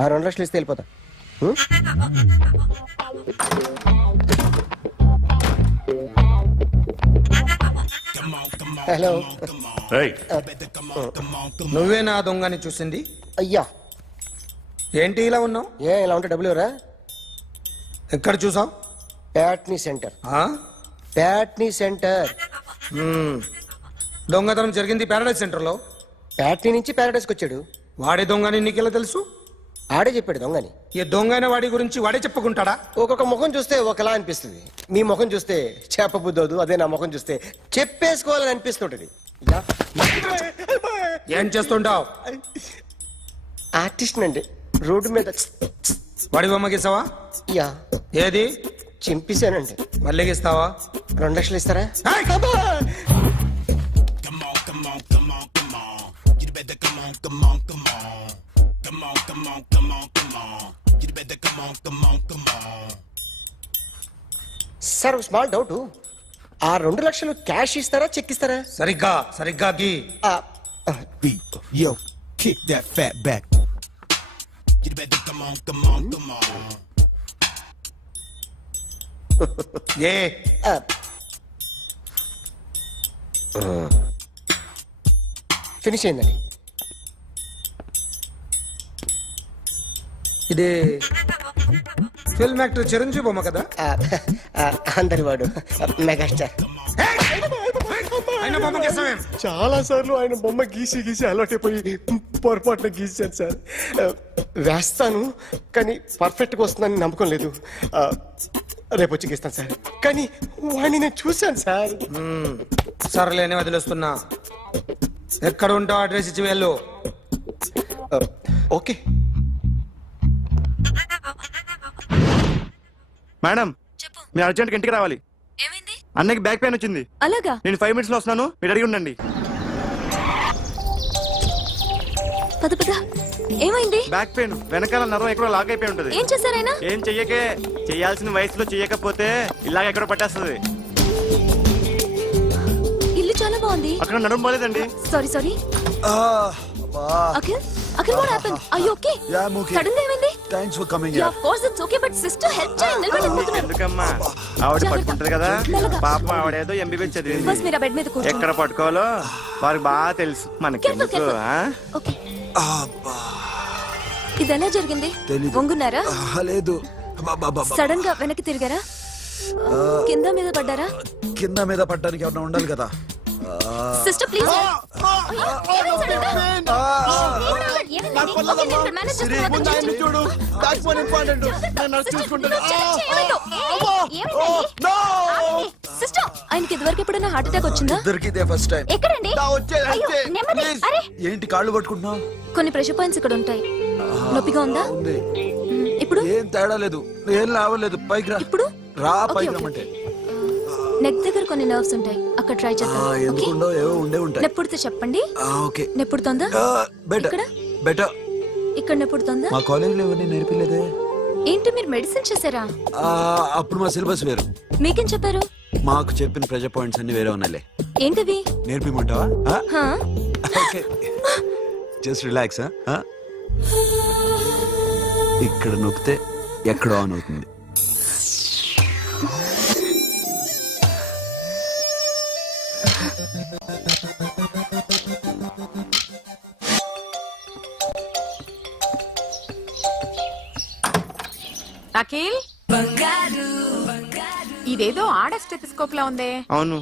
ఆ 2 లక్షలు ఇస్తే వెళ్ళిపోతా. హలో. నువ్వే నా దొంగని చూసింది? అయ్యా ఏంటి ఇలా ఉన్నావు? ఏ ఇలా ఉంటే డబ్బులు ఎవరా? ఎక్కడ చూసావు? ప్యాట్నీ సెంటర్. ప్యాట్నీ సెంటర్. దొంగతనం జరిగింది ప్యారడైజ్ సెంటర్ లో. ప్యాట్నీ నుంచి ప్యారడైస్కి వచ్చాడు. వాడే దొంగని నీకెలా తెలుసు? ఆడే చెప్పాడు దొంగని. ఈ దొంగైన వాడి గురించి వాడే చెప్పుకుంటాడా? ఒక్కొక్క ముఖం చూస్తే ఒకలా అనిపిస్తుంది. మీ ముఖం చూస్తే చెప్పబుద్దోదు, అదే నా ముఖం చూస్తే చెప్పేసుకోవాలని అనిపిస్తుంటది. ఏం చేస్తుంటావు? ఆర్టిస్ట్ అండి, రోడ్డు మీద. వాడి బొమ్మ గీసావా? యా. ఏది? చింపేశానండి. మళ్ళీ గీస్తావా? 2 లక్షలు ఇస్తారా? సార్ ఒక స్మాల్ డౌట్, ఆ 2 లక్షలు క్యాష్ ఇస్తారా చెక్ ఇస్తారా? సరిగ్గా గీ. Yo, kick that fat back. A finish అయిందండి. ఇది ఫిల్మ్ యాక్టర్ చిరంజీవి బొమ్మ కదా? అందరి వాడు మెగాస్టార్. చాలా సార్లు ఆయన బొమ్మ గీసి గీసి అలవాటైపోయి పొరపాటున గీసాను సార్. వేస్తాను కానీ పర్ఫెక్ట్ గా వస్తుందని నమ్మకం లేదు. రేపు వచ్చి గీస్తాను సార్. కానీ వాడిని నేను చూశాను సార్. సర్లేని వదిలేస్తున్నా. ఎక్కడ ఉంటావు అడ్రస్ ఇచ్చి వెళ్ళు. ఓకే మేడం, మీరు అర్జెంట్గా ఇంటికి రావాలి. అన్నకి బ్యాక్ పెయిన్ వచ్చింది. అలాగా? నేను 5 minutes లో వస్తున్నాను, మీరు అడిగి ఉండండి. పద పద. ఏమైంది? బ్యాక్ పెయిన్, వెనకాల నరం ఎక్కడో లాక్ అయిపోయి ఉంటది. ఏం చేశారైనా? ఏం చెయ్యకే, చెయ్యాల్సిన వయసులో చెయ్యకపోతే ఇలాగ ఎక్కడో పట్టేస్తుంది. ఇల్లు చాలా బాగుంది. అక్కడ నడుము పోలేదండి. Sorry sorry. Akhil Akhil what happened? Are you okay? Yeah, I'm okay. Sudden గా ఏమైంది? Thanks for coming Yeah, of course it's okay, but sister help చేయండి. నిలబడలేకపోతున్నాను. ఎందుకమ్మా, ఆవిడ పట్టుకుంటది కదా. మెల్లగా. పాపం ఆవిడేదో ఎంబీబీఎస్ చదివింది. ఫస్ట్ మీరు ఆ బెడ్ మీద కూర్చోండి. ఎక్కడ పట్టుకోవాలో వారికి బాగా తెలుసు. మనకెందుకు? Careful, ఆ? ఓకే. ఇది ఎలా జరిగింది? వంగున్నారా? లేదు, సడన్ గా వెనక్కి తిరిగారా? కింద మీద పడ్డారా? కింద మీద పడ్డానికి ఏమన్నా ఉండాలి కదా. Sister please. చూడు, బ్యాక్ పెయిన్ ఇంపార్టెంట్. నేను నర్స్ చూసుకుంటాను. సిస్టర్ ఆయనకి ఇదివరకు ఎప్పుడైనా హార్ట్ అటాక్ వచ్చిందా? ఇద్దరికి ఇదే ఫస్ట్ టైం. ఎక్కడండి? అయ్యో, నెమ్మది. అరే ఏంటి కాళ్ళు పట్టుకుంటున్నావు? కొన్ని ప్రెషర్ పాయింట్స్ ఇక్కడ ఉంటాయి. నొప్పిగా ఉందా? ఉంది. ఇప్పుడు ఏం తేడా లేదు, ఏం లావలేదు. పైకి రా. ఇప్పుడు రా, ఓకే, పైకి ఓకే. రమ్మంటే. నెక్ దగ్గర కొన్ని నర్వ్స్ ఉంటాయి, అక్కడ ట్రై చేద్దాం. ఓకే? ఎందుకుండో ఏవో ఉండే ఉంటాయి. నెప్పుడుతో చెప్పండి. ఓకే. నెప్పుడుతోందా? బెటర్ ఇక్కడ? బెటర్. ఇక్కడ నెప్పుడుతోందా? మా కాలేజీలో ఎవరిని నేర్పిలేదే. ఏంటి మీరు మెడిసిన్ చేశారా? అప్పుడు మా సిలబస్ వేరు. మీకేం చెప్పారు? మాకు చెప్పిన ప్రెజర్ పాయింట్స్ అన్ని వేరే ఉన్నాయిలే. ఏంటివి? నేర్పిమంటావా? హా? Okay, just relax. ఇక్కడ నొక్కితే ఎక్కడో ఆన్ అవుతుంది. అఖిల్, ఇదేదో ఆడ స్టెథోస్కోప్ లా ఉందే. అవును.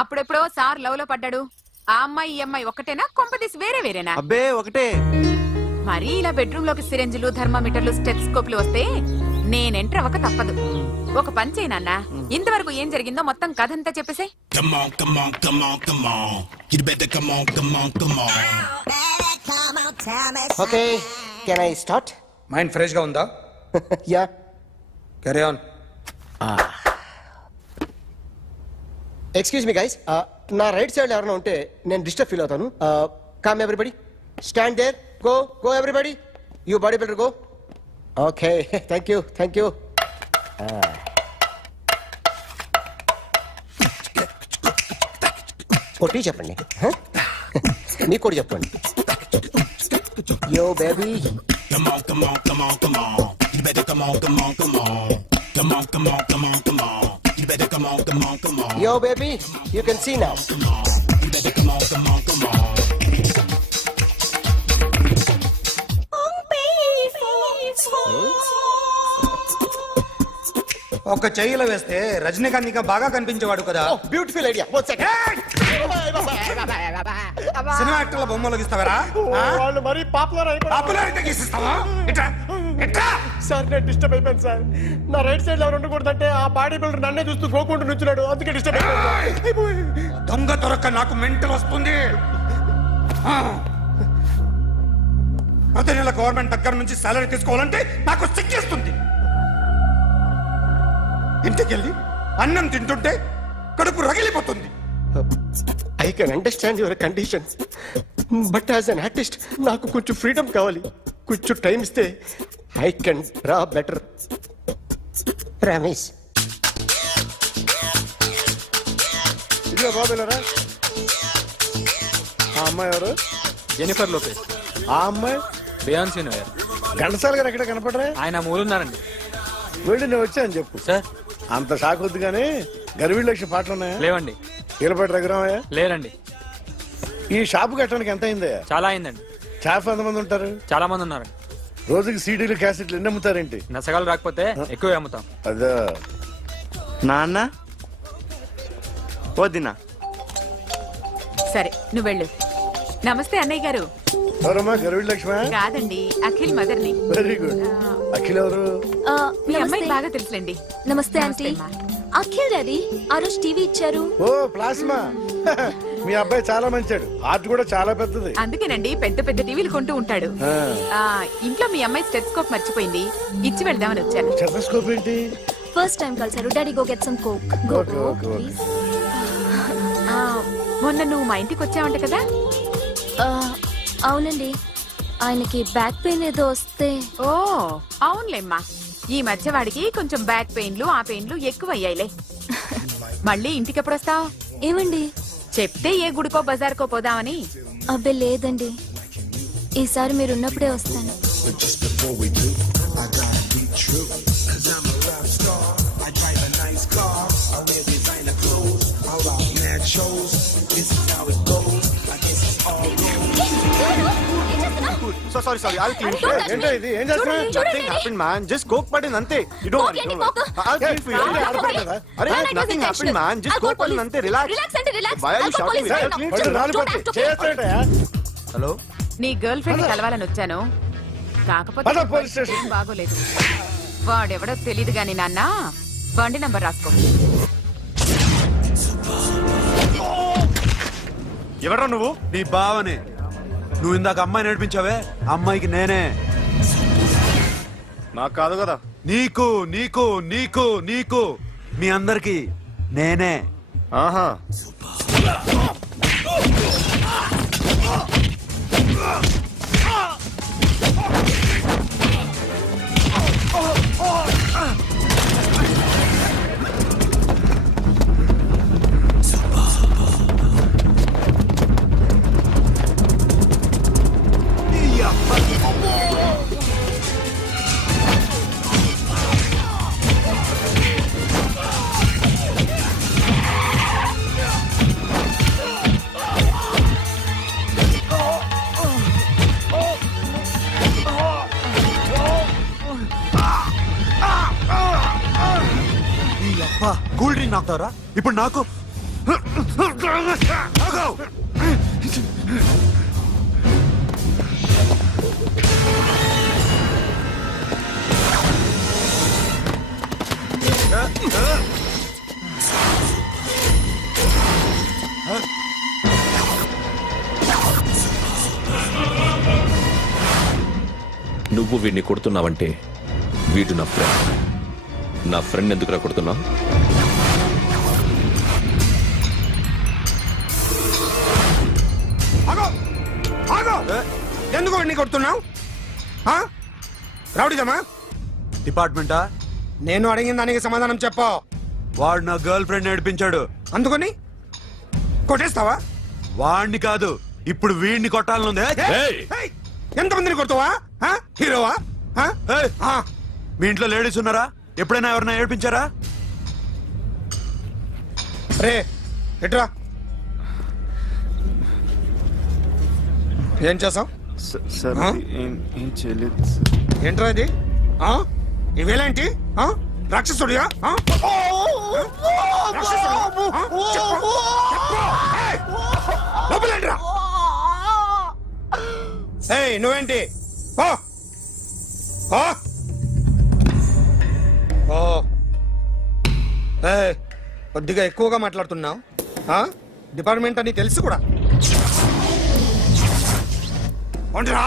అప్పుడెప్పుడో సార్ లవ్ లో పడ్డాడు. ఆ అమ్మాయి ఈ అమ్మాయి ఒక్కటేనా, కొంపదీసి వేరే వేరేనా? అబ్బే ఒకటే. మరి ఇలా బెడ్రూమ్ లోకి సిరెంజులు, థర్మామీటర్లు, స్టెథోస్కోప్లు వస్తే నేను ఎంటర్ అవ్వక తప్పదు. ఒక పని చేయి నాన్న, ఇంతవరకు ఏం జరిగిందో మొత్తం కథ అంతా చెప్పేసే. Okay, can I start? Mind fresh గా ఉందా? Yeah. Carry on. Excuse me guys, నా రైట్ సైడ్ ఎవరైనా ఉంటే నేను డిస్టర్బ్ ఫీల్ అవుతాను. Come everybody, stand there. Go go everybody, you body builder go. Okay, thank you thank you. కొట్టి చెప్పండి. నీకు కూడా చెప్పండి. Yo baby. Yo, baby, you can see now. ఒక చెయ్యిలో వేస్తే రజనీకాంత్ ఇంకా బాగా కనిపించేవాడు కదా. Oh, beautiful idea. One second. Cinema యాక్టర్ల బొమ్మలు గీస్తావరా? వాళ్ళు మరీ పాపులర్ పాపులారిటీ గీసిస్తావా? ఇట్రా, ఇట్రా. సార్ నేను డిస్టర్బ్ అయిపోయాను సార్. నా రైట్ సైడ్ ఎవరు ఉండకూడదంటే ఆ బాడీ బిల్డర్ నన్నే చూస్తూ గోకుంటూ నుంచున్నాడు, అందుకే డిస్టర్బ్ అయిపోయాను. దొంగ దొరక్క నాకు మెంటల్ వస్తుంది. ప్రతి నెల గవర్నమెంట్ దగ్గర నుంచి సాలరీ తీసుకోవాలంటే నాకు సిగ్గేస్తుంది. ఇంటికెళ్ళి అన్నం తింటుంటే కడుపు రగిలిపోతుంది. I can understand your conditions, but as an artist, నాకు కొంచెం ఫ్రీడమ్ కావాలి. కొంచెం టైం ఇస్తే I can draw better. Promise. ఇదిగో బాబు వెళ్ళరా. ఆ అమ్మాయి ఎవరు? జెనిఫర్ లోపేస్. ఆ అమ్మాయి బియాన్సీ నోయర్. ఘంటసాల గారు ఎక్కడ కనపడరా? ఆయన మూలున్నారండి. వెళ్ళి నేను వచ్చాను చెప్పు. సార్ అంత షాక్ వద్దు కానీ గర్వీళ్ళ లక్ష పాటలు ఉన్నాయా? లేవండి. కీలపాటి రఘురామయ్య లేరండి. ఈ షాపు కట్టడానికి ఎంత అయిందా? చాలా అయిందండి. స్టాఫ్ ఎంతమంది ఉంటారు? చాలా మంది ఉన్నారండి. రోజుకి సీడీలు క్యాసెట్లు ఎన్ని అమ్ముతారేంటి? నసగాలు రాకపోతే ఎక్కువ అమ్ముతాం. అదా నాన్న వదినా. సరే నువ్వు వెళ్ళు. నమస్తే అన్నయ్య గారు. ఎవరమ్మా? గర్వీళ్ళ లక్ష్మ? కాదండి, అఖిల్ మదర్ని. Very good. అఖిల్ ఎవరు? మీ అమ్మాయి బాగా తెలుసులేండి. నమస్తే ఆంటీ. అఖిల్ డాడీ ఆ రోజు టీవీ ఇచ్చారు. ఓ ప్లాస్మా. మీ అబ్బాయి చాలా మంచాడు. హార్ట్ కూడా చాలా పెద్దది. అందుకేనండి పెద్ద పెద్ద టీవీలు కొంటూ ఉంటాడు. ఇంట్లో మీ అమ్మాయి స్టెథోస్కోప్ మర్చిపోయింది, ఇచ్చి వెళ్దామని వచ్చాను. స్టెథోస్కోప్ ఏంటి? ఫస్ట్ టైం కలిసారు. Daddy go get some coke. Go okay, go okay, okay. Please. మొన్న నువ్వు మా ఇంటికి వచ్చావంట కదా? అవునండి, ఆయనకి బ్యాక్ పెయిన్ ఏదో వస్తే. ఓ అవునులేమ్మా, ఈ మధ్య వాడికి కొంచెం బ్యాక్ పెయిన్లు ఆ పెయిన్లు ఎక్కువ అయ్యాయిలే. మళ్ళీ ఇంటికి ఎప్పుడు వస్తావు? ఏమండి చెప్తే ఏ గుడికో బజార్కో పోదామని. అబ్బే లేదండి, ఈసారి మీరున్నప్పుడే వస్తాను. Sorry I'll clean. ఏంటో ఇది? ఏం చేస్తున్నా? Nothing happened man, just coke పడింది అంతే. You don't worry, don't worry. I'll clean for you. అరే nothing happened man, just coke పడింది అంతే. Relax. Why are you shouting? పడు, రాళ్ళు పట్టి. చేస్తాడటయా? హలో నీ గర్ల్ ఫ్రెండ్ కలవాలని వచ్చాను, కాకపోతే పద, పోలీస్ స్టేషన్. ఏం బాగోలేదు. వాడెవడో తెలీదు గాని నాన్న, బండి నంబర్ రాసుకో. ఎవడ్రా నువ్వు? నీ బావనే. నువ్వు ఇందాక అమ్మాయి నడిపించావే, అమ్మాయికి నేనే. నాకు కాదు కదా. నీకు నీకు నీకు నీకు మీ అందరికి నేనే. ఆహా కూల్ డ్రింక్ నాకుతారా ఇప్పుడు? నాకు నువ్వు వీడిని కొడుతున్నావంటే వీడు నా ఫ్రెండ్. నా ఫ్రెండ్ ఎందుకురా కొడుతున్నావు? ఎందుకు వాడిని కొడుతున్నావు? రౌడీదమ్మా? డిపార్ట్మెంటా? నేను అడిగిన దానికి సమాధానం చెప్పు. వాడు నా గర్ల్ ఫ్రెండ్ నడిపించాడు. అందుకని కొట్టేస్తావా? వాడిని కాదు, ఇప్పుడు వీడిని కొట్టాలనుంది. ఏయ్! ఎంతమందిని కొడతావా? హీరోవా? ఏయ్! మీ ఇంట్లో లేడీస్ ఉన్నారా? ఎప్పుడైనా ఎవరైనా ఏడిపించారా? రే ఎట్రా, ఏం చేసావు? సార్ ఏం చేయలేదు. ఏంట్రా ఇది? ఇవేలాంటి రాక్షసుడియా? నువ్వేంటి? కొద్దిగా ఎక్కువగా మాట్లాడుతున్నావు. డిపార్ట్మెంట్ అని తెలుసు కూడా. ఉండరా?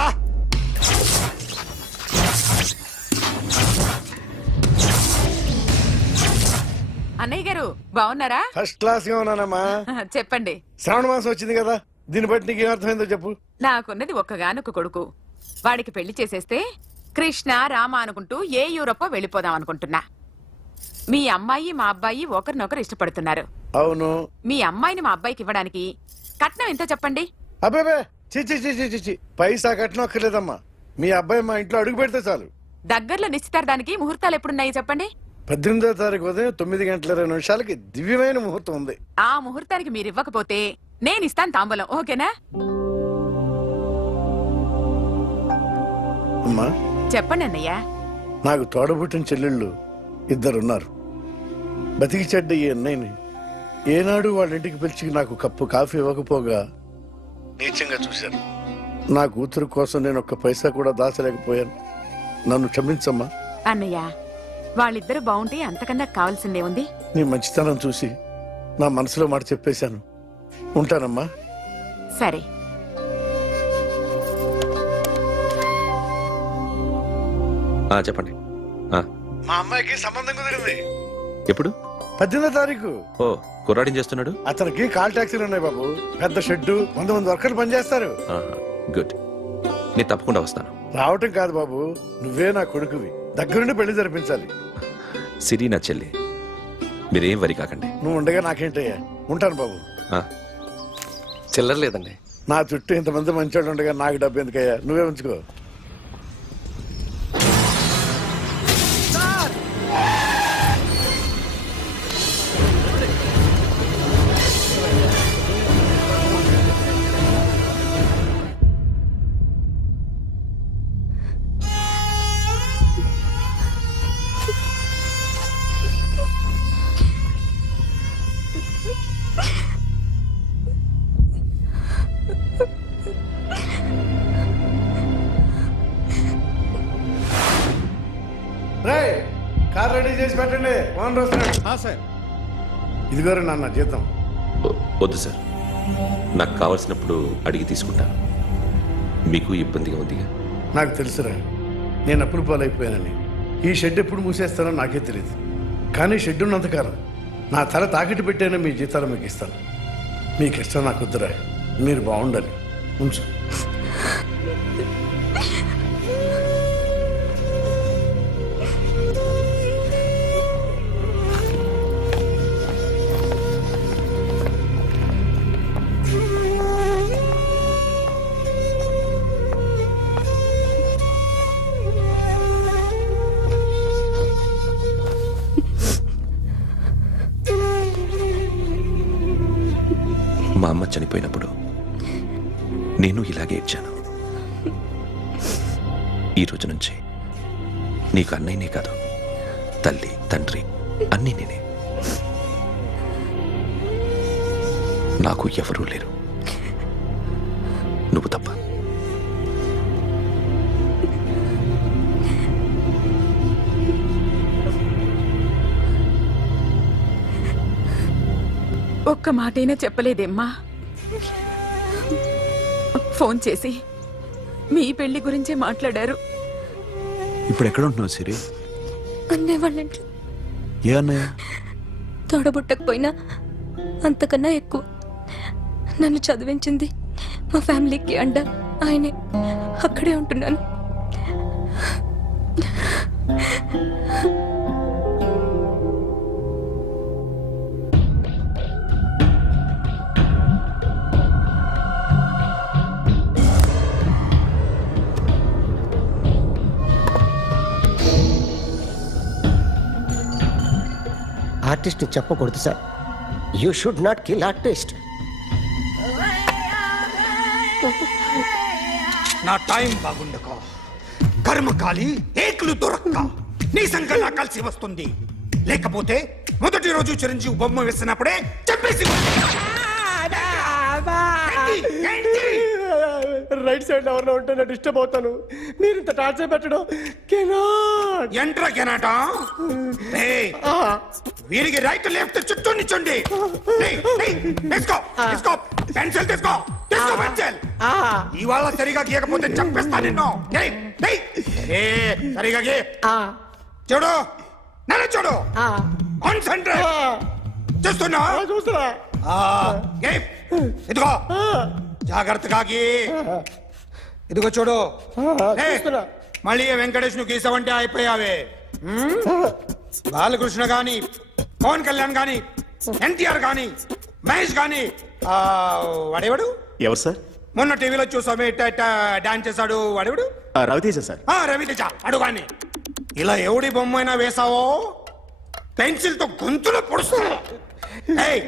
అన్నయ్య గారు బాగున్నారా? ఫస్ట్ క్లాస్ గా ఉన్నానమ్మా. చెప్పండి. శ్రావణ మాసం వచ్చింది కదా, దీన్ని బట్టి నీకు ఏమర్థమైందో చెప్పు. నాకున్నది ఒక్కగానొక్క కొడుకు. వాడికి పెళ్లి చేసేస్తే కృష్ణ రామ అనుకుంటూ ఏ యూరోపో వెళ్ళిపోదాం అనుకుంటున్నా. మీ అమ్మాయి మా అబ్బాయి ఒకరినొకరు ఇష్టపడుతున్నారు. అవును. మీ అమ్మాయిని మా అబ్బాయికి ఇవ్వడానికి కట్నం ఎంతో చెప్పండి. అబ్బాబే చిచి పైసా కట్టనక్కర్లేదమ్మా. మీ అబ్బాయి మా ఇంట్లో అడుగు పెడితే చాలు. దగ్గరలో నిశ్చితార్థానికి ముహూర్తాలు ఎప్పుడున్నాయి చెప్పండి. 18వ తారీఖు ఉదయం 9:20 దివ్యమైన ముహూర్తం ఉంది. ఆ ముహూర్తానికి మీరు ఇవ్వకపోతే నేను ఇస్తాను తాంబూలం. ఓకేనా? అమ్మా చెప్పండి అన్నయ్య. నాకు తోడబుట్టిన చెల్లెళ్ళు 2 ఉన్నారు. బతికి చెడ్డ ఈ అన్నయ్యని ఏనాడు వాళ్ళ ఇంటికి పిలిచి నాకు కప్పు కాఫీ ఇవ్వకపోగా నీచంగా చూశాను. నా కూతురు కోసం నేను ఒక్క పైసా కూడా దాచలేకపోయాను. నన్ను క్షమించమ్మా. అన్నయ్య, వాళ్ళిద్దరు బాగుంటే అంతకన్నా కావాల్సిందే ఉంది. నీ మంచితనం చూసి నా మనసులో మాట చెప్పేశాను. ఉంటానమ్మా. సరే. చెప్పండి. మా అమ్మాయికి సంబంధం కుదిరింది. ఎప్పుడు? 18వ తారీఖు. ఓ, కుర్రాడిం చేస్తున్నాడు. అతనికి కాల్ టాక్సీలు ఉన్నాయి బాబు. పెద్ద షెడ్డు, 100 మంది వర్కర్లు పనిచేస్తారు. గుడ్. నేను తప్పకుండా వస్తాను. రావటం కాదు బాబు, నువ్వే నా కొడుకువి. దగ్గరుండి పెళ్లి జరిపించాలి. సిరి నా చెల్లి, మీరేం వరి కాకండి. నువ్వు ఉండగా నాకేంటయ్యా. ఉంటాను బాబు. చిల్లర లేదండి. నా చుట్టూ ఇంతమంది మంచోళ్ళు ఉండగా నాకు డబ్బు ఎందుకయ్యా? నువ్వే ఉంచుకో. కార్ రెడీ చేసి పెట్టండి. ఓనర్ వస్తున్నాడు. సార్. ఇదిగోరా నాన్న జీతం. వద్దు సార్, నాకు కావలసినప్పుడు అడిగి తీసుకుంటాను. మీకు ఇబ్బందిగా ఉందిగా? నాకు తెలుసురా, నేను అప్పులు పాలైపోయానని. ఈ షెడ్ ఎప్పుడు మూసేస్తానో నాకే తెలియదు. కానీ షెడ్ ఉన్నంతకాలం నా తల తాకిట్టు పెట్టానో మీ జీతాలు మీకు ఇస్తాను. మీకు ఇష్టం నాకు వద్దురా. మీరు బాగుండాలి. ఉంచు. మా అమ్మ చనిపోయినప్పుడు నేను ఇలాగే ఇచ్చాను. ఈ రోజు నుంచి నీకు అన్నయ్యనే కాదు, తల్లి తండ్రి అన్నీ నేనే. నాకు ఎవరూ లేరు, నువ్వు తప్ప. ఒక్క మాటైనా చెప్పలేదేమ్మా? ఫోన్ చేసి మీ పెళ్లి గురించే మాట్లాడారు. ఇప్పుడు ఎక్కడ ఉంటున్నావు సిరి? అన్నయ్య వాళ్ళ ఇంట్లో. ఏ అన్నయ్య? తోడబుట్టకపోయినా అంతకన్నా ఎక్కువ నన్ను చదివించింది మా ఫ్యామిలీకి అండ ఆయనే. అక్కడే ఉంటున్నాను. ఆర్టిస్ట్ చెప్పకూడదు sir. You should not kill artist. నా టైం బాగుండకో, కర్మకాలి ఏకులు దొరక్క నీ సంకల్లా కలిసి వస్తుంది. లేకపోతే మొదటి రోజు చిరంజీవి బొమ్మ వేసినప్పుడే చెప్పేసి రైట్ సైడ్ ఎవరిలో ఉంటే నేను డిస్టర్బ్ అవుతాను. మీరు ఇంత టార్చర్ పెట్టడం కెనాట్. ఎంట్రా కెనాటా? వీరికి రైట్ లెఫ్ట్ చుట్టూ నిచ్చండి. తీసుకో తీసుకో పెన్సిల్, తీసుకో తీసుకో పెన్సిల్. ఇవాళ సరిగా గీయకపోతే చంపేస్తా నిన్ను. సరిగా గీ. చూడు, నన్ను చూడు. కాన్సంట్రేట్ చూస్తున్నా. చూస్తున్నా. ఇదిగో జాగ్రత్తగా గీ. ఇదిగో చూడు. మళ్ళీ వెంకటేష్ ను గీసావంటే అయిపోయావే. బాలకృష్ణ గాని పవన్ కళ్యాణ్ గాని ఎన్టీఆర్ గాని మహేష్ గాని వాడేవాడు ఎవరు సార్? మొన్న టీవీలో చూసామే డాన్స్ చేశాడు వాడేవాడు రవితేజ సార్. రవితేజ అడుగాని ఇలా ఎవడి బొమ్మ అయినా వేసావో పెన్సిల్ తో గొంతులో పొడుస్తున్నా. ఏయ్,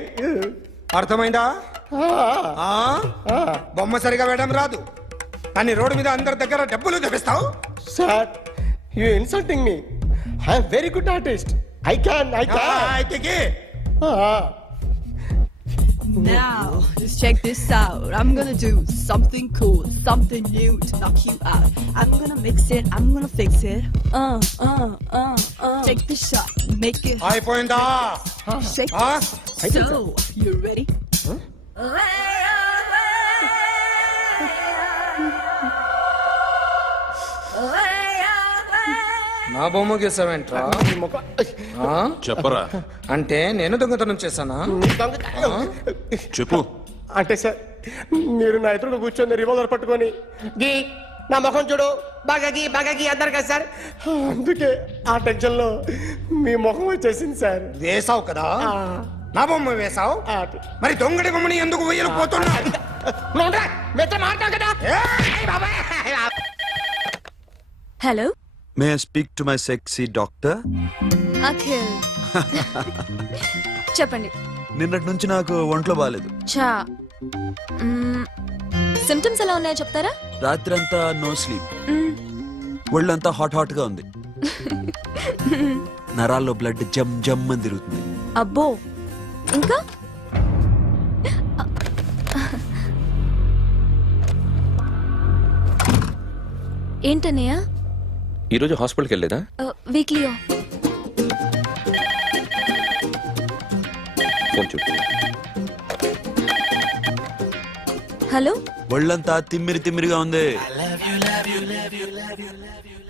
అర్థమైందా? బొమ్మ సరిగా వేయడం రాదు కానీ రోడ్డు మీద అందరి దగ్గర డబ్బులు తెప్పిస్తావు. Sir you insulting me. I'm very good artist. I can అయితే Now, just check this out. I'm gonna do something cool, something new to knock you out. I'm gonna mix it, I'm gonna fix it. Take the shot, make it hot. అయిపోయిందా? Shake it. So, you ready? నా బొమ్మ గీసావేంట్రా? చెప్పరా. అంటే నేను దొంగతనం చేశానా? చెప్పు. అంటే సార్ మీరు నా ఎదురుగా కూర్చొని రివాల్వర్ పట్టుకొని గీ నా ముఖం చూడు బాగా గీ అన్నారు కదా సార్. అందుకే ఆ టెన్షన్ లో మీ ముఖం వచ్చేసింది సార్. వేసావు కదా, నా బొమ్మ వేసావు. మరి దొంగడి బొమ్మని ఎందుకు వేయలు పోతున్నా? Hello? May I speak to my sexy doctor? Akhil. చెప్పండి. నిన్నటి నుంచి నాకు ఒంట్లో బాగాలేదు. చా సిమ్టమ్స్ ఎలా ఉన్నాయో చెప్తారా? రాత్రంతా నో స్లీప్, ఒళ్ళంతా హాట్ గా ఉంది, నరాల్లో బ్లడ్ జమ్ జమ్ అని తిరుగుతుంది. అబ్బో, ఇంకా? ఏంటన్నయ్య? ఈరోజు హాస్పిటల్కి వెళ్ళలేదా? Weekly off. ఫోన్ చూడు. హలో, ఒళ్ళంతా తిమ్మిరిగా ఉంది.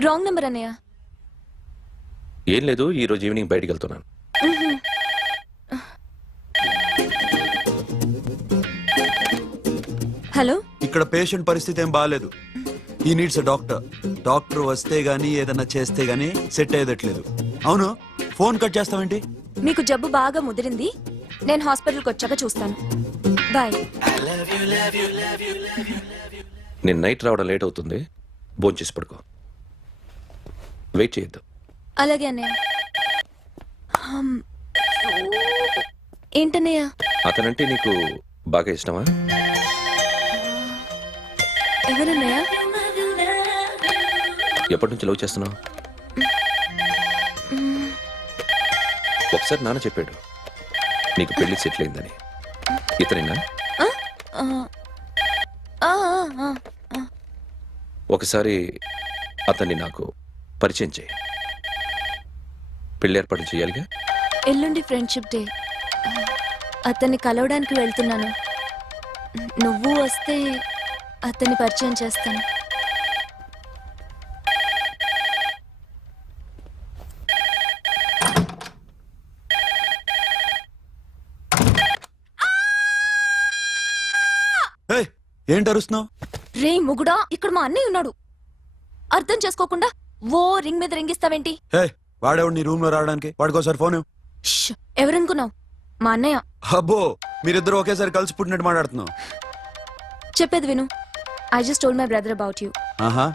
రాంగ్ నెంబర్ అన్నయ్య. ఏం లేదు, ఈరోజు ఈవినింగ్ బయటికి వెళ్తున్నాను. హలో, ఇక్కడ పేషెంట్ పరిస్థితి ఏం బాగాలేదు. ఈ నీడ్స్ డాక్టర్. డాక్టర్ వస్తే గానీ ఏదన్నా చేస్తే గానీ సెట్ అయ్యేదట్లేదు. అవును, ఫోన్ కట్ చేస్తావేంటి? మీకు జబ్బు బాగా ముదిరింది, నేను హాస్పిటల్కి వచ్చాక చూస్తాను. బాయ్. నేను నైట్ రావడం లేట్ అవుతుంది, భోంచేసి పడుకో. వెయిట్ చేయొద్దు. అలాగే అన్నయ్య. ఏంటన్నయ్య? అతనంటే నీకు బాగా ఇష్టమా? ఎవరన్నయ్య? ఎప్పటి నుంచి లవ్ చేస్తున్నావు? ఒకసారి నాన్న చెప్పాడు నీకు పెళ్లి సెటిల్ అయిందని. ఇతనేనా? ఒకసారి అతన్ని నాకు పరిచయం చేయి. పెళ్లి ఏర్పాటు చేయాలిగా. ఎల్లుండి ఫ్రెండ్షిప్ డే, అతన్ని కలవడానికి వెళ్తున్నాను. నువ్వు వస్తే అతన్ని పరిచయం చేస్తాను. ఏంటి అరుస్తున్నావు? రే ముగుడా, ఇక్కడ మా అన్నయ్య ఉన్నాడు. అర్థం చేసుకోకుండా ఓ రింగ్ మీద రింగిస్తావేంటి? వాడేవాడు నీ రూమ్ లో రావడానికి? వాడికోసారి ఫోన్. ఎవరనుకున్నావు? మా అన్నయ్య. అబ్బో, మీరిద్దరు ఒకేసారి కలిసి పుట్టినట్టు మాట్లాడుతున్నావు. చెప్పేది విను. I just told my brother about you. ఆహా.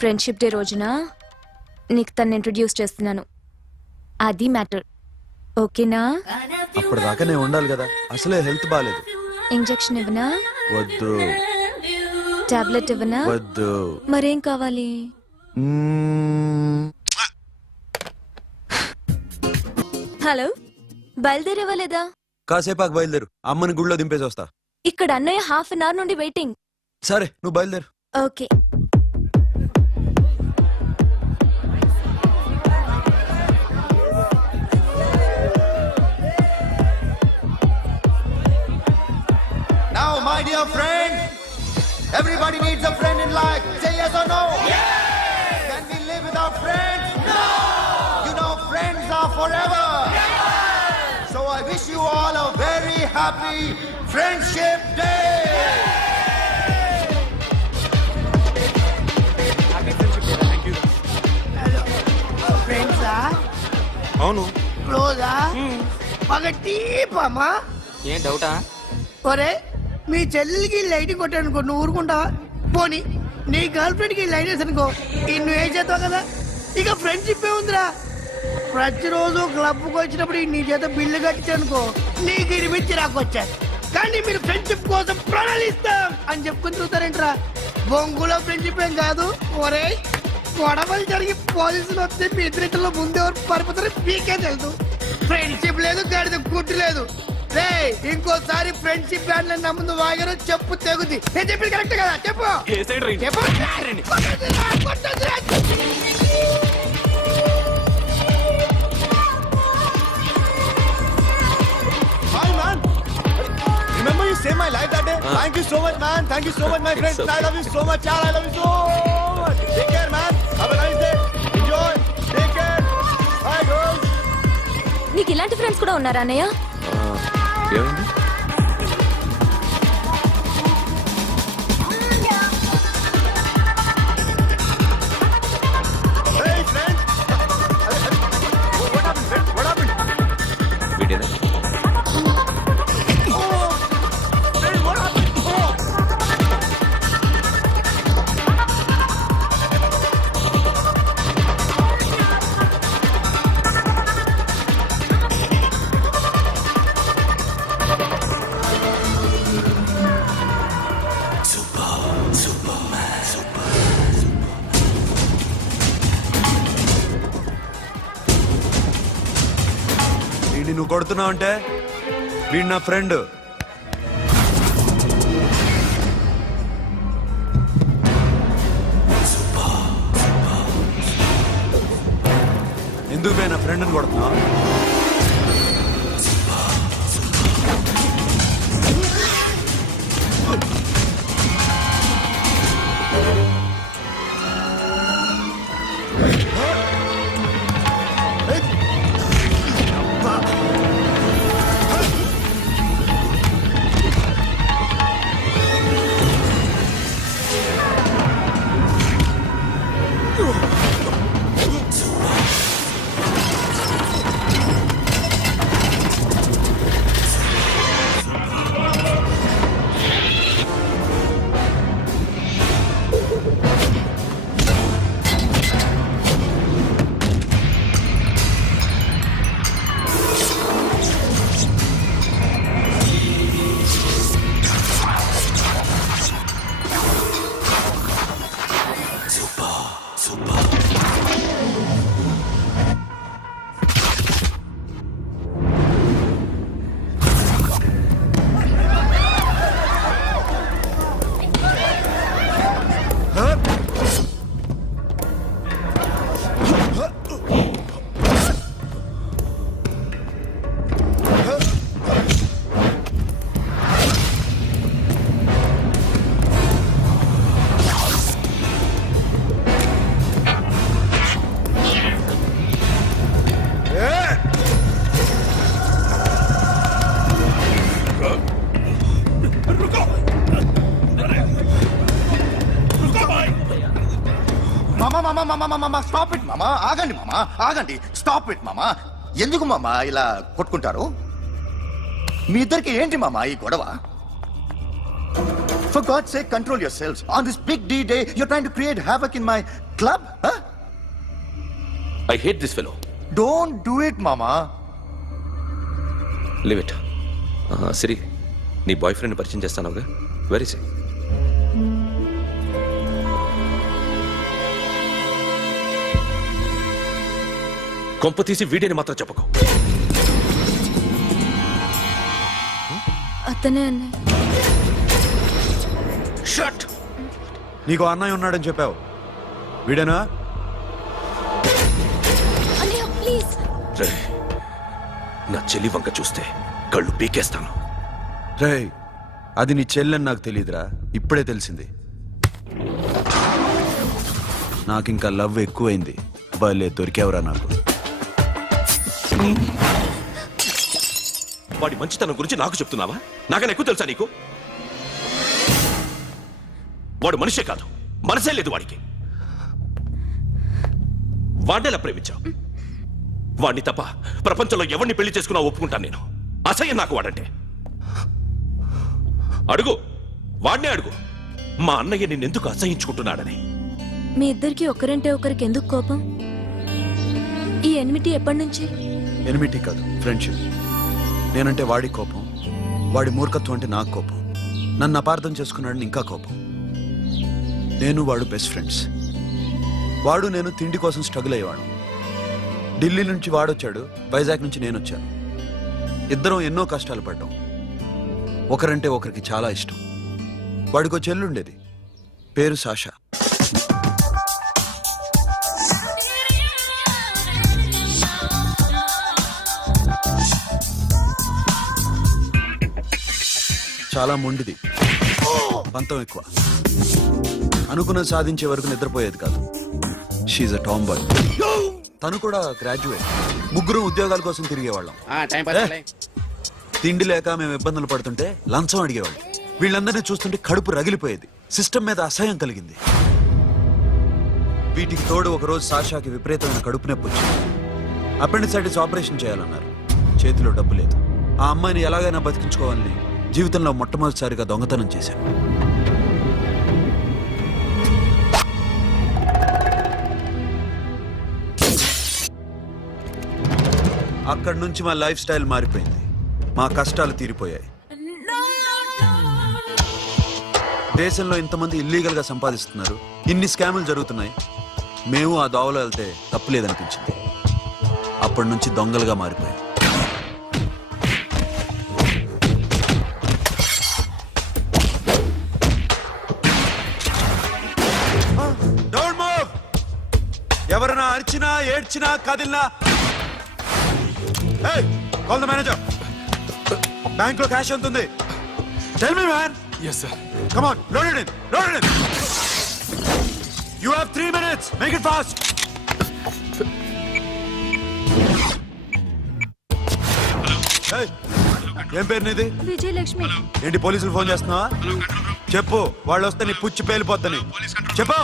ఫ్రెండ్షిప్ డే రోజున నీకు తను ఇంట్రొడ్యూస్ చేస్తున్నాను. అది మ్యాటర్. ఓకేనా? అప్పటిదాకా నేను ఉండాలి కదా, అసలే హెల్త్ బాగాలేదు. ఇంజెక్షన్ ఇవ్వనా? వద్దు. టాబ్లెట్ ఇవ్వనా? వద్దు. మరేం కావాలి? హలో, బయలుదేరేవా లేదా? కాసేపాకు బయలుదేరు, అమ్మని గుళ్ళో దింపేసి వస్తా. ఇక్కడ అన్నయ్య హాఫ్ అన్ అవర్ నుండి వెయిటింగ్. సరే, నువ్వు బయలుదేరు. Okay. Now, my dear friends, everybody needs a friend in life. Say yes or no? Yes! Can we live without friends? No! You know, friends are forever. Yes! So I wish you all a very happy Friendship Day! ఫ్రెండ్సా అవును. క్లోజా పగటి పామా ఏం డౌటా? ఒరే మీ చెల్లెలికి lighting కొట్టానుకో నువ్వు ఊరుకుంటావా? పోనీ నీ గర్ల్ ఫ్రెండ్ కి లైట్ వేసి అనుకో నువ్వు ఏం చేస్తావు కదా? ఇక ఫ్రెండ్షిప్ ఏ ఉందిరా. ప్రతిరోజు క్లబ్కి వచ్చినప్పుడు నీ చేత బిల్లు కట్టించనుకో నీకు ఇరిమిచ్చి రాకొచ్చాను. కానీ మీరు ఫ్రెండ్షిప్ కోసం ప్రణాళిస్తాం అని చెప్పుకుని చూస్తారేంట్రా? బొంగులో ఫ్రెండ్షిప్ ఏం కాదు. ఒరే గొడవలు జరిగి పోలీసులు వస్తే మీ ఇద్దరిలో ముందెవరు పరిపోతారో మీకే తెలుసు. ఫ్రెండ్షిప్ లేదు, గడిద గుడ్డు లేదు. రే ఇంకోసారి ఫ్రెండ్షిప్ బ్యాండ్ నమ్ముందు వాగారో చెప్పు తెగుద్ది. నేను చెప్పింది కరెక్ట్ కదా? చెప్పు చెప్పు. కొట్టొద్దురా. Hi, man. Remember you saved my life that day? Thank you so much, man. Thank you so much, my friend. I love you so much, yaar. I love you so much. Take care, man. Have a nice day. Enjoy. Take care. Bye, girls. నీకు ఇలాంటి friends కూడా ఉన్నారా అన్నయ్య? ఏమైంది? Hey, friend. What happened, friend? What happened? వీడేనా? Oh, friend, what happened? Oh. వీడిని నువ్వు కొడుతున్నావు అంటే వీడు నా ఫ్రెండ్. ఎందుకు నా ఫ్రెండ్ని కొడుతున్నావు? స్టాప్ ఇట్ మామా. ఆగండి మామా, ఆగండి. స్టాప్ ఇట్ మామా. ఎందుకు మామా ఇలా కొట్టుకుంటారు? మీ ఇద్దరికి ఏంటి మామా ఈ గొడవ? For God's sake, control yourselves. On this big D day, you're trying to create havoc in my club? Huh? I hate this fellow. Don't do it, mama. Leave it. సిరి, నీ బాయ్ ఫ్రెండ్ పరిచయం చేస్తానుగా. Very సే. కొంప తీసి వీడిని మాత్రం చెప్పకు. అతనే అన్నయ్య. Shut. నీకు అన్నయ్య ఉన్నాడని చెప్పావు, వీడేనా? అన్నయ్య ప్లీజ్. రే, నా చెల్లి వంక చూస్తే కళ్ళు పీకేస్తాను. రే, అది నీ చెల్లెని నాకు తెలియదురా, ఇప్పుడే తెలిసింది. నాకింకా లవ్ ఎక్కువైంది. భలే దొరికావురా నాకు. వాడి మంచితనం గురించి నాకు చెప్తున్నావా? నాకన్నా ఎక్కువ తెలుసా నీకు? వాడు మనిషే కాదు, మనసే లేదు వాడికి. వాడేలా ప్రేమించావు? వాడిని తప్ప ప్రపంచంలో ఎవరిని పెళ్లి చేసుకున్నా ఒప్పుకుంటాను నేను. అసహ్యం నాకు వాడంటే. అడుగు, వాడినే అడుగు, మా అన్నయ్య నిన్నెందుకు అసహించుకుంటున్నాడని. మీ ఇద్దరికి ఒకరంటే ఒకరికి ఎందుకు కోపం? ఈ ఎనిమిటి ఎప్పటి నుంచి? ఎనిమిటీ కాదు, ఫ్రెండ్షిప్. నేనంటే వాడి కోపం, వాడి మూర్ఖత్వం అంటే నాకు కోపం. నన్ను అపార్థం చేసుకున్నాడని ఇంకా కోపం. నేను వాడు బెస్ట్ ఫ్రెండ్స్. వాడు నేను తిండి కోసం స్ట్రగుల్ అయ్యేవాడు. ఢిల్లీ నుంచి వాడొచ్చాడు, వైజాగ్ నుంచి నేను వచ్చాను. ఇద్దరం ఎన్నో కష్టాలు పడ్డాం. ఒకరంటే ఒకరికి చాలా ఇష్టం. వాడికో చెల్లుండేది, పేరు సాషా. చాలా మొండిది, పంతం ఎక్కువ. అనుకున్నది సాధించే వరకు నిద్రపోయేది కాదు. She's a tomboy. తను కూడా గ్రాడ్యుయేట్. ముగ్గురు ఉద్యోగాల కోసం తిరిగేవాళ్ళం. తిండి లేక మేము ఇబ్బందులు పడుతుంటే లంచం అడిగేవాళ్ళం. వీళ్ళందరినీ చూస్తుంటే కడుపు రగిలిపోయేది. సిస్టమ్ మీద అసహ్యం కలిగింది. వీటికి తోడు ఒకరోజు సాషాకి విపరీతమైన కడుపు నొప్పి వచ్చింది. అపెండిసైటిస్ ఆపరేషన్ చేయాలన్నారు. చేతిలో డబ్బు లేదు. ఆ అమ్మాయిని ఎలాగైనా బతికించుకోవాలని జీవితంలో మొట్టమొదటిసారిగా దొంగతనం చేశాను. అక్కడి నుంచి మా లైఫ్ స్టైల్ మారిపోయింది. మా కష్టాలు తీరిపోయాయి. దేశంలో ఇంతమంది ఇల్లీగల్ గా సంపాదిస్తున్నారు, ఇన్ని స్కాములు జరుగుతున్నాయి. మేము ఆ దోవలో వెళ్తే తప్పులేదనిపించింది. అప్పటి నుంచి దొంగలుగా మారిపోయాం. ఎవరైనా అరిచినా ఏడ్చినా కదిలినా కాల్ ద మేనేజర్. బ్యాంక్ లో క్యాష్ ఎంత ఉంది? Tell me man. Yes, sir. Come on, load it in. Load it in. You have 3 minutes. Make it fast. Hey, ఏం పేరు నీది? విజయలక్ష్మి. ఏంటి పోలీసులు ఫోన్ చేస్తున్నావా? చెప్పు, వాళ్ళు వస్తే నీ పుచ్చి పేలిపోద్దని చెప్పు.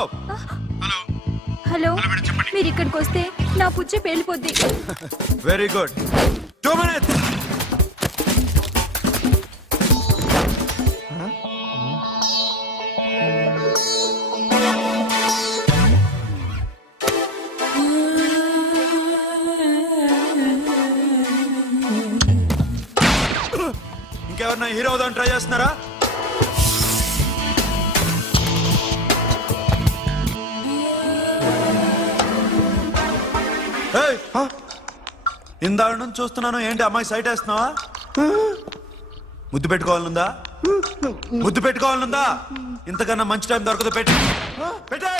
హలో, మీరు ఇక్కడికి వస్తే నా పుచ్చి పేలిపోద్ది. Very good. 2 minutes. ఇంకెవరన్నా హీరో అవుదాం ట్రై చేస్తున్నారా? ఇందాక నుంచి చూస్తున్నాను, ఏంటి అమ్మాయి సైట్ వేస్తున్నావా? ముద్దు పెట్టుకోవాలనుందా? ముద్దు పెట్టుకోవాలనుందా? ఇంతకన్నా మంచి టైం దొరకదు. పెట్టే.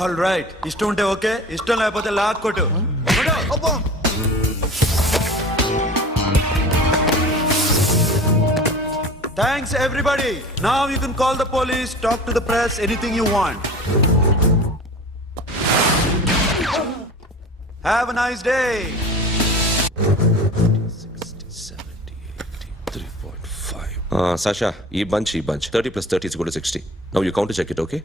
ఆల్ రైట్, ఇష్టం ఉంటే ఓకే, ఇష్టం లేకపోతే లాక్ కొట్టు. Thanks everybody. Now you can call the police, talk to the press, anything you want. Have a nice day. 60, 70, 80, 3.5. Sasha, ఈ bunch 30 + 30 is equal to 60. Now you count to check it, okay?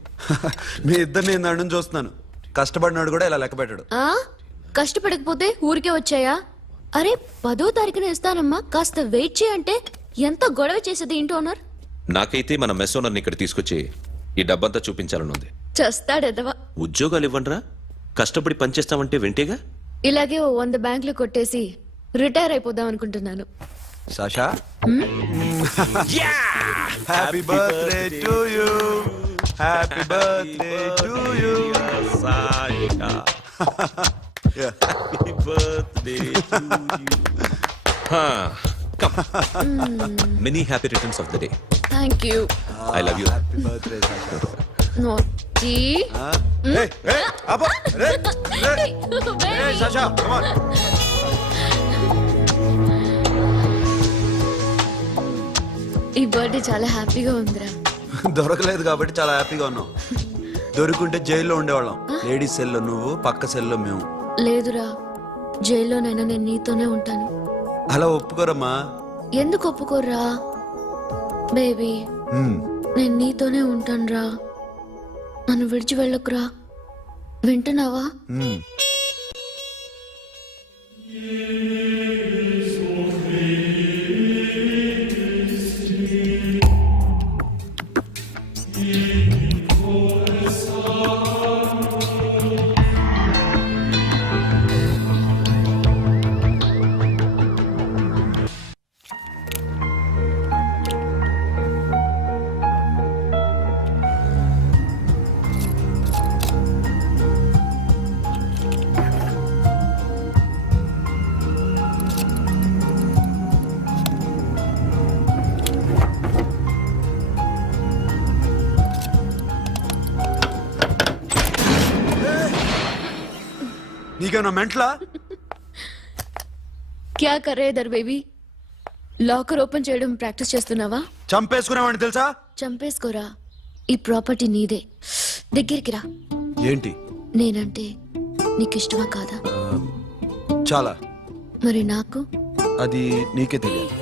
మీ ఇద్దరిని నన్ను చూస్తున్నాను. కష్టపడినాడు కూడా ఇలా లెక్క పెట్టాడు. కష్టపడకపోతే ఊరికే వచ్చాయా? అరే 10వ తారీఖున ఇస్తానమ్మా, కాస్త వెయిట్ చేయంటే ఎంత గొడవ చేసేది ఇంటి ఓనర్. నాకైతే మన మెస్ ఓనర్ని ఇక్కడ తీసుకొచ్చి ఈ డబ్బంతా చూపించాలనుంది. చస్తాడెదవా. ఉద్యోగాలు ఇవ్వండిరా, కష్టపడి పనిచేస్తామంటే వింటేగా. ఇలాగే 100 బ్యాంకులు కొట్టేసి రిటైర్ అయిపోదాం అనుకుంటున్నాను. Sasha, happy birthday to you. Happy birthday to you Sasha. Happy birthday to you. Many happy returns of the day. Thank you. I love you. Happy birthday Sasha. Naughty. అబ్బా, సాషా, come on. ఈ birthday చాలా హ్యాపీగా ఉందిరా. దొరకలేదు కాబట్టి చాలా హ్యాపీగా ఉన్నాం. దొరుకుంటే జైల్లో ఉండేవాళ్ళం. లేడీస్ సెల్లో నువ్వు, పక్క సెల్లో మేము. లేదురా, జైల్లోనైనా నేను నీతోనే ఉంటాను. అలా ఒప్పుకోరమ్మా. ఎందుకు ఒప్పుకోర్రా బేబీ? నేను నీతోనే ఉంటానురా, నన్ను విడిచి వెళ్ళకురా. వింటున్నావా? నీకేమన్నా మెంట్లా? క్యా కరే ఇధర్ బేబీ? లాకర్ ఓపెన్ చేయడం ప్రాక్టీస్ చేస్తున్నావా? చంపేసుకునేవాడిని తెలుసా? చంపేసుకోరా, ఈ ప్రాపర్టీ నీదే. దగ్గరికి రా. ఏంటి? నేనంటే నీకు ఇష్టమా కాదా? చాలా. మరి నాకు? అది నీకే తెలియాలి.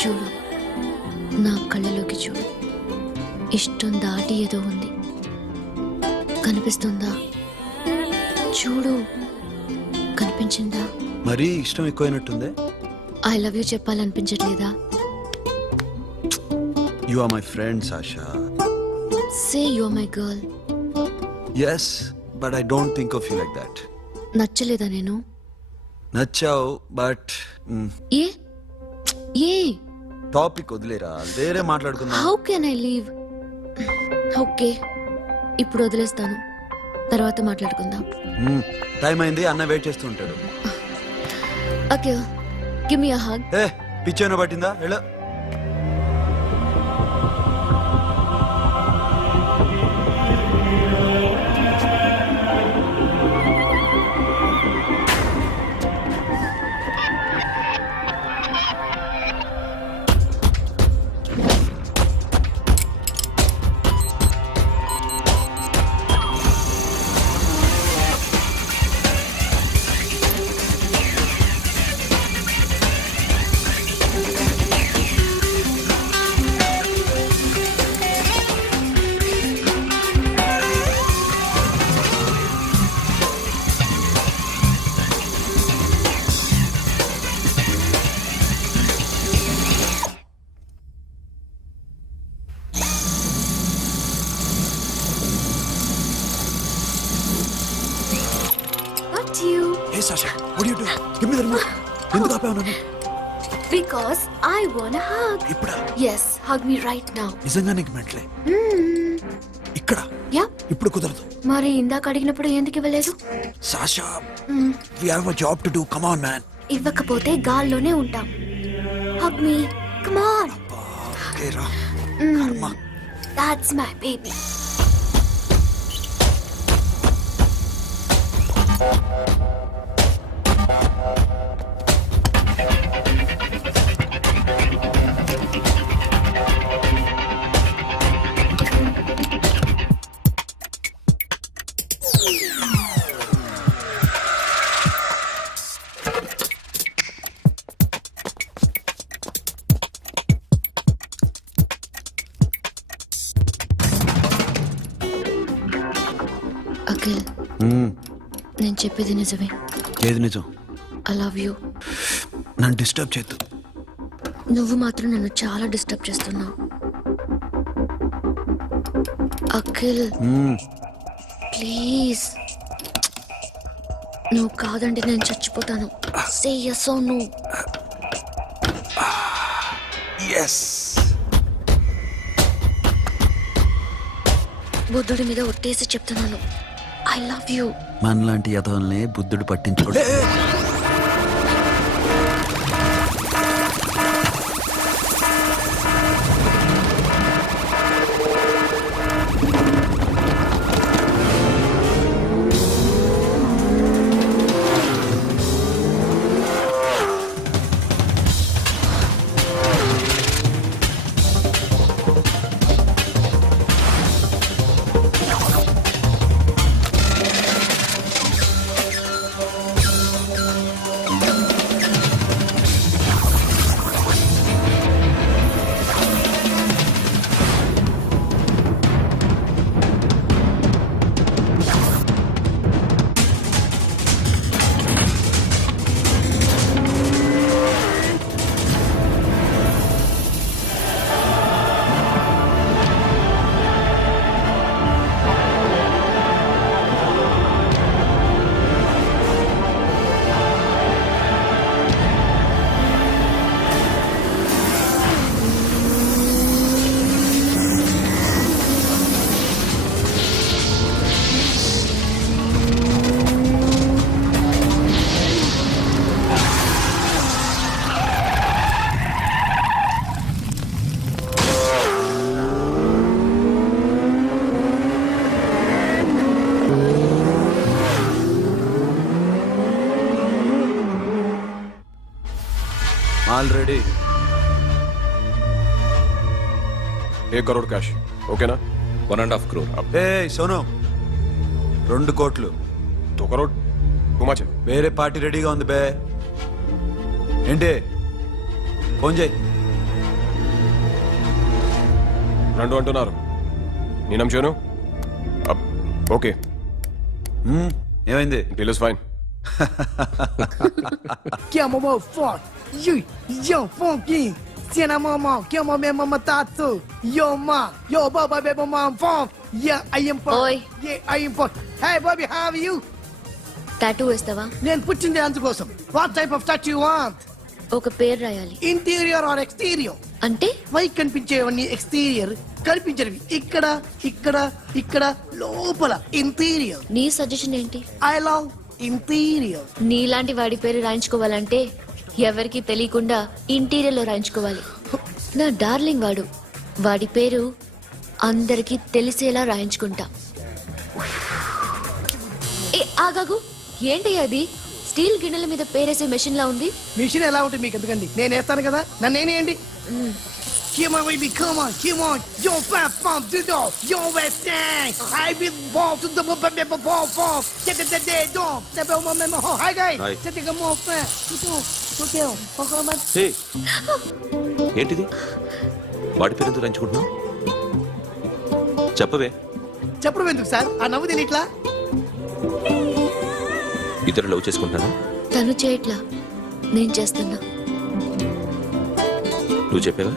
చూడు, నా కళ్ళలోకి చూడు. ఇష్టం దాటి ఏదో ఉంది, కనిపిస్తుందా? చూడు, కనిపించిందా? మరీ ఇష్టం ఎక్కువైనట్టుందే. ఐ లవ్ యూ చెప్పాలనిపించట్లేదా? You are my friend Sasha. Say you are my girl. Yes, but I don't think of you like that. నచ్చలేదా నేను? నచ్చావు, బట్ ఏ ఏ టాపిక్ వదిలేరా, వేరే మాట్లాడుకుందాం. How can I leave? Okay, ఇప్పుడు వదిలేస్తాను, తర్వాత మాట్లాడుకుందాం. టైం అయింది, అన్న వెయిట్ చేస్తూ ఉంటాడు. Okay, give me a hug. ఏ పిచ్చేనా పట్టిందా? ఎలా? Hey Sasha, what are you doing? Give me the remote. ఎందుకు ఆపావు నన్ను? Because I want a hug. ఇప్పుడా? Yes, hug me right now. నిజంగా నీకు మెంట్లే? ఇక్కడ? యా. ఇప్పుడు కుదరదు. మరి ఇందాక అడిగినప్పుడు ఎందుకు ఇవ్వలేదు? Sasha, we have a job to do. Come on, man. ఇవ్వకపోతే గాల్లోనే ఉంటాం. Hug me. Come on. Okay, రా. కర్మ. That's my baby. అఖిల్, నేను చెప్పేది నిజమే. ఏది నిజం? I love you. నన్ను డిస్టర్బ్ చేయొద్దు. నువ్వు మాత్రం నన్ను చాలా డిస్టర్బ్ చేస్తున్నావు. అఖిల్ ప్లీజ్, నువ్వు కాదంటే నేను చచ్చిపోతాను. సే yes or no. Yes. బుద్ధుడి మీద ఒట్టేసి చెప్తున్నాను, ఐ లవ్ యూ. మనలాంటి యదవల్ని బుద్ధుడు పట్టించుకోడు. ఆల్రెడీ एक करोड़ कैश ओके ना 1.5 crore. ఏ సోను 2 కోట్లు 2 करोड़ घुमाचे వేరే పార్టీ రెడీగా ఉంది బే ఏంటి ఫోన్ చేయి రెండు అంటున్నారు నేనం చూను అబ్ ఓకే ఏమైంది deal is fine Que é mamão forte. Yo, funky. Cena mamão, que é mamãe mamatato. Yo, ma. Yo, baba, baby, mom, funk. Yeah, I am funk. Oi. Yeah, I am funk. Hey, Bobby, how are you? Tattoo వేస్తావా? నేను పుట్టింది అందుకోసం. What type of tattoo you want? ఒక పేరు రాయాలి. Interior or exterior? అంటే పైకి కనిపించేవన్నీ exterior, కనిపించేవి ఇక్కడ ఇక్కడ ఇక్కడ లోపల ఇంటీరియర్. నీ సజెషన్ ఏంటి? I love interior. నీలాంటి వాడి పేరు రాయించుకోవాలంటే ఎవరికి తెలియకుండా ఇంటీరియర్ లో రాయించుకోవాలి. నా డార్లింగ్ వాడు, వాడి పేరు అందరికి తెలిసేలా రాయించుకుంటా. ఏ ఆగాగు, ఏంటి అది? స్టీల్ గిన్నెల మీద పేరేసే మెషిన్ లా ఉంది. మిషన్ ఎలా ఉంటుంది మీకు ఎందుకండి? నేను వేస్తాను కదా, నన్ను నేనేయండి. Come on, baby, come on, come on. Yo, fat funk, do do. Yo, West End. I be ball to the ball, ball. Get the day, dog. The bell, my ho. Hi, guys. Hi. Set the more fat. Okay, హే ఏంటిది వాడి పేరు ఎందుకు రంచుకుంటున్నావు చెప్పవే చెప్పడం ఎందుకు sir? ఆ నవ్వు తెలియట్లా? ఇద్దరు లవ్ చేసుకుంటానా తను చేయట్లా, నేను చేస్తున్నా. నువ్వు చెప్పావా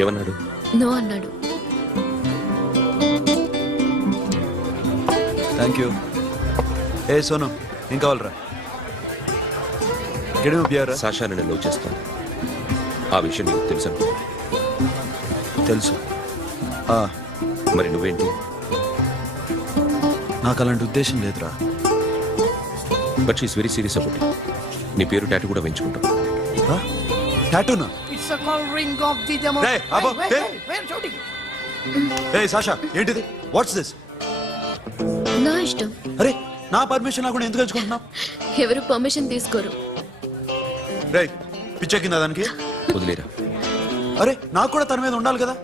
ఏమన్నాడు నో అన్నాడు. Thank you. ఏ సోను ఏం కావాలరా? గడిమి బియారా? సాషా నేను లవ్ చేస్తాను. ఆ విషయం నీకు తెలుసు అనుకో. తెలుసు. మరి నువ్వేంటి? నాకు అలాంటి ఉద్దేశం లేదురా. But she's very serious about it. నీ పేరు టాటూ కూడా వేయించుకుంటాం. టాటూనా? It's a call ring of the demo. Hey, Abba, hey. Wait, shooting. A Sasha ఏంటిది? What's this? నా ఇష్టం. అరే నా పర్మిషన్ లేకుండా ఎందుకు ఎంచుకుంటున్నావు? ఎవరు పర్మిషన్ తీసుకోరు. రే పిచ్చెక్కిందా దానికి? వదిలేరా. అరే నాకు కూడా తన మీద ఉండాలి కదా.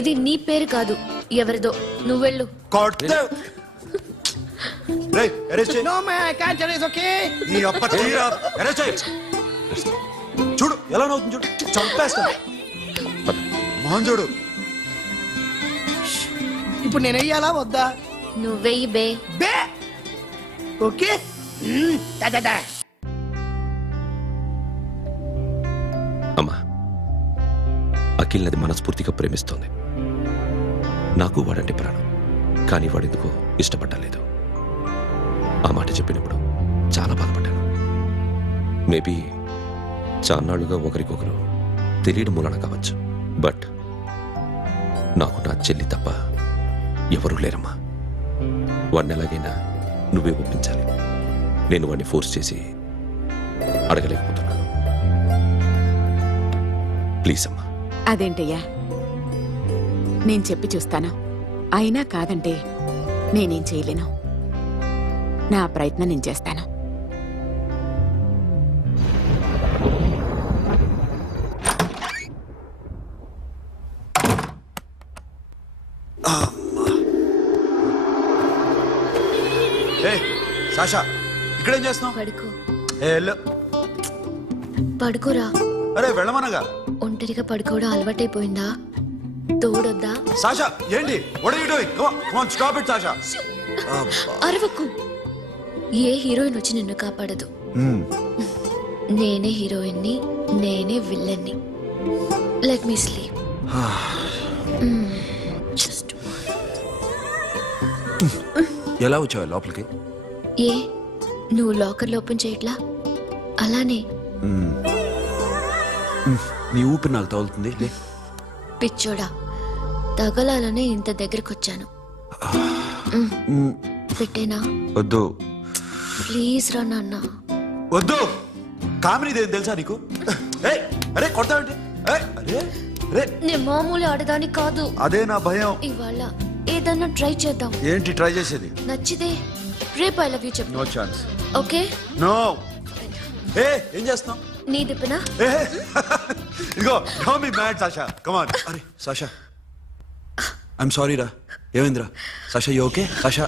ఇది నీ పేరు కాదు, ఎవరిదో. నువ్వెళ్ళు. రే అరెస్ట్ చేయి. No, man, I can't tell you, it's okay. ఈ అప్ప తీరా అరెస్ట్ చేయి. చూడు ఎలా నవ్వుతుంది చూడు. చంపేస్తా. మోహన్ చూడు. ఇప్పుడు నేను వెయ్యాలా వద్దా? నువ్వెయ్యి బే. బే ఓకే. Da. అమ్మా అఖిల్ నది మనస్ఫూర్తిగా ప్రేమిస్తోంది. నాకు వాడంటే ప్రాణం. కానీ వాడెందుకో ఇష్టపడలేదు. ఆ మాట చెప్పినప్పుడు చాలా బాధపడ్డాను. మేబీ చాన్నాళ్లుగా ఒకరికొకరు తెలియడం మూలన కావచ్చు. బట్ నాకు నా చెల్లి తప్ప ఎవరూ లేరమ్మా. వాడిని ఎలాగైనా నువ్వే ఒప్పించాలి. నేను వాడిని ఫోర్స్ చేసి అడగలేకపోతున్నాను. ప్లీజ్ అమ్మా. అదేంటయ్యా, నేను చెప్పి చూస్తాను. అయినా కాదంటే నేనేం చేయలేను. నా ప్రయత్నం నేను చేస్తాను. ఏ సాషా ఇక్కడేం చేస్తున్నావు? పడుకో. ఏ వెళ్ళు. పడుకోరా. అరే వెళ్ళమనగా. ఒంటరిగా పడుకోవడం అలవాటైపోయిందా? తోడొద్దా? సాషా ఏంటి? What are you doing? Come on stop it Sasha. అరవకు. ఏ హీరోయిన్ వచ్చి నిన్ను కాపాడదు. నేనే హీరోయిన్ని, నేనే విల్లన్ని. Let me sleep. జస్ట్ ఎలా వచ్చావు లోపలికి? ఏ నువ్వు లాకర్లో ఓపెన్ చేయట్లా? అలానే. నీ ఊపిరి నాకు తగులుతుంది. లే పిచ్చోడా, తగలాలనే ఇంత దగ్గరకొచ్చాను. పెట్టేనా? వద్దు ప్లీజ్ రా నాన్న. వద్దు. కామెడీ తెలుసా నీకు? అరే కొడతావంటే? అరే నే మామూలు ఆడదాని కాదు. అదే నా భయం. ఇవాళ ఏదన్నా ట్రై చేద్దాం. ఏంటి ట్రై చేసేది? నచ్చితే రేపు ఐ లవ్ యూ చెప్పు. No chance. ఓకే. నో. ఏం చేస్తున్నావు? నీ దిప్పునా? ఇదిగో don't be mad Sasha come on. అరే సాషా ఐఎమ్ సారీ రా. ఏమైందిరా Sasha? You okay Sasha?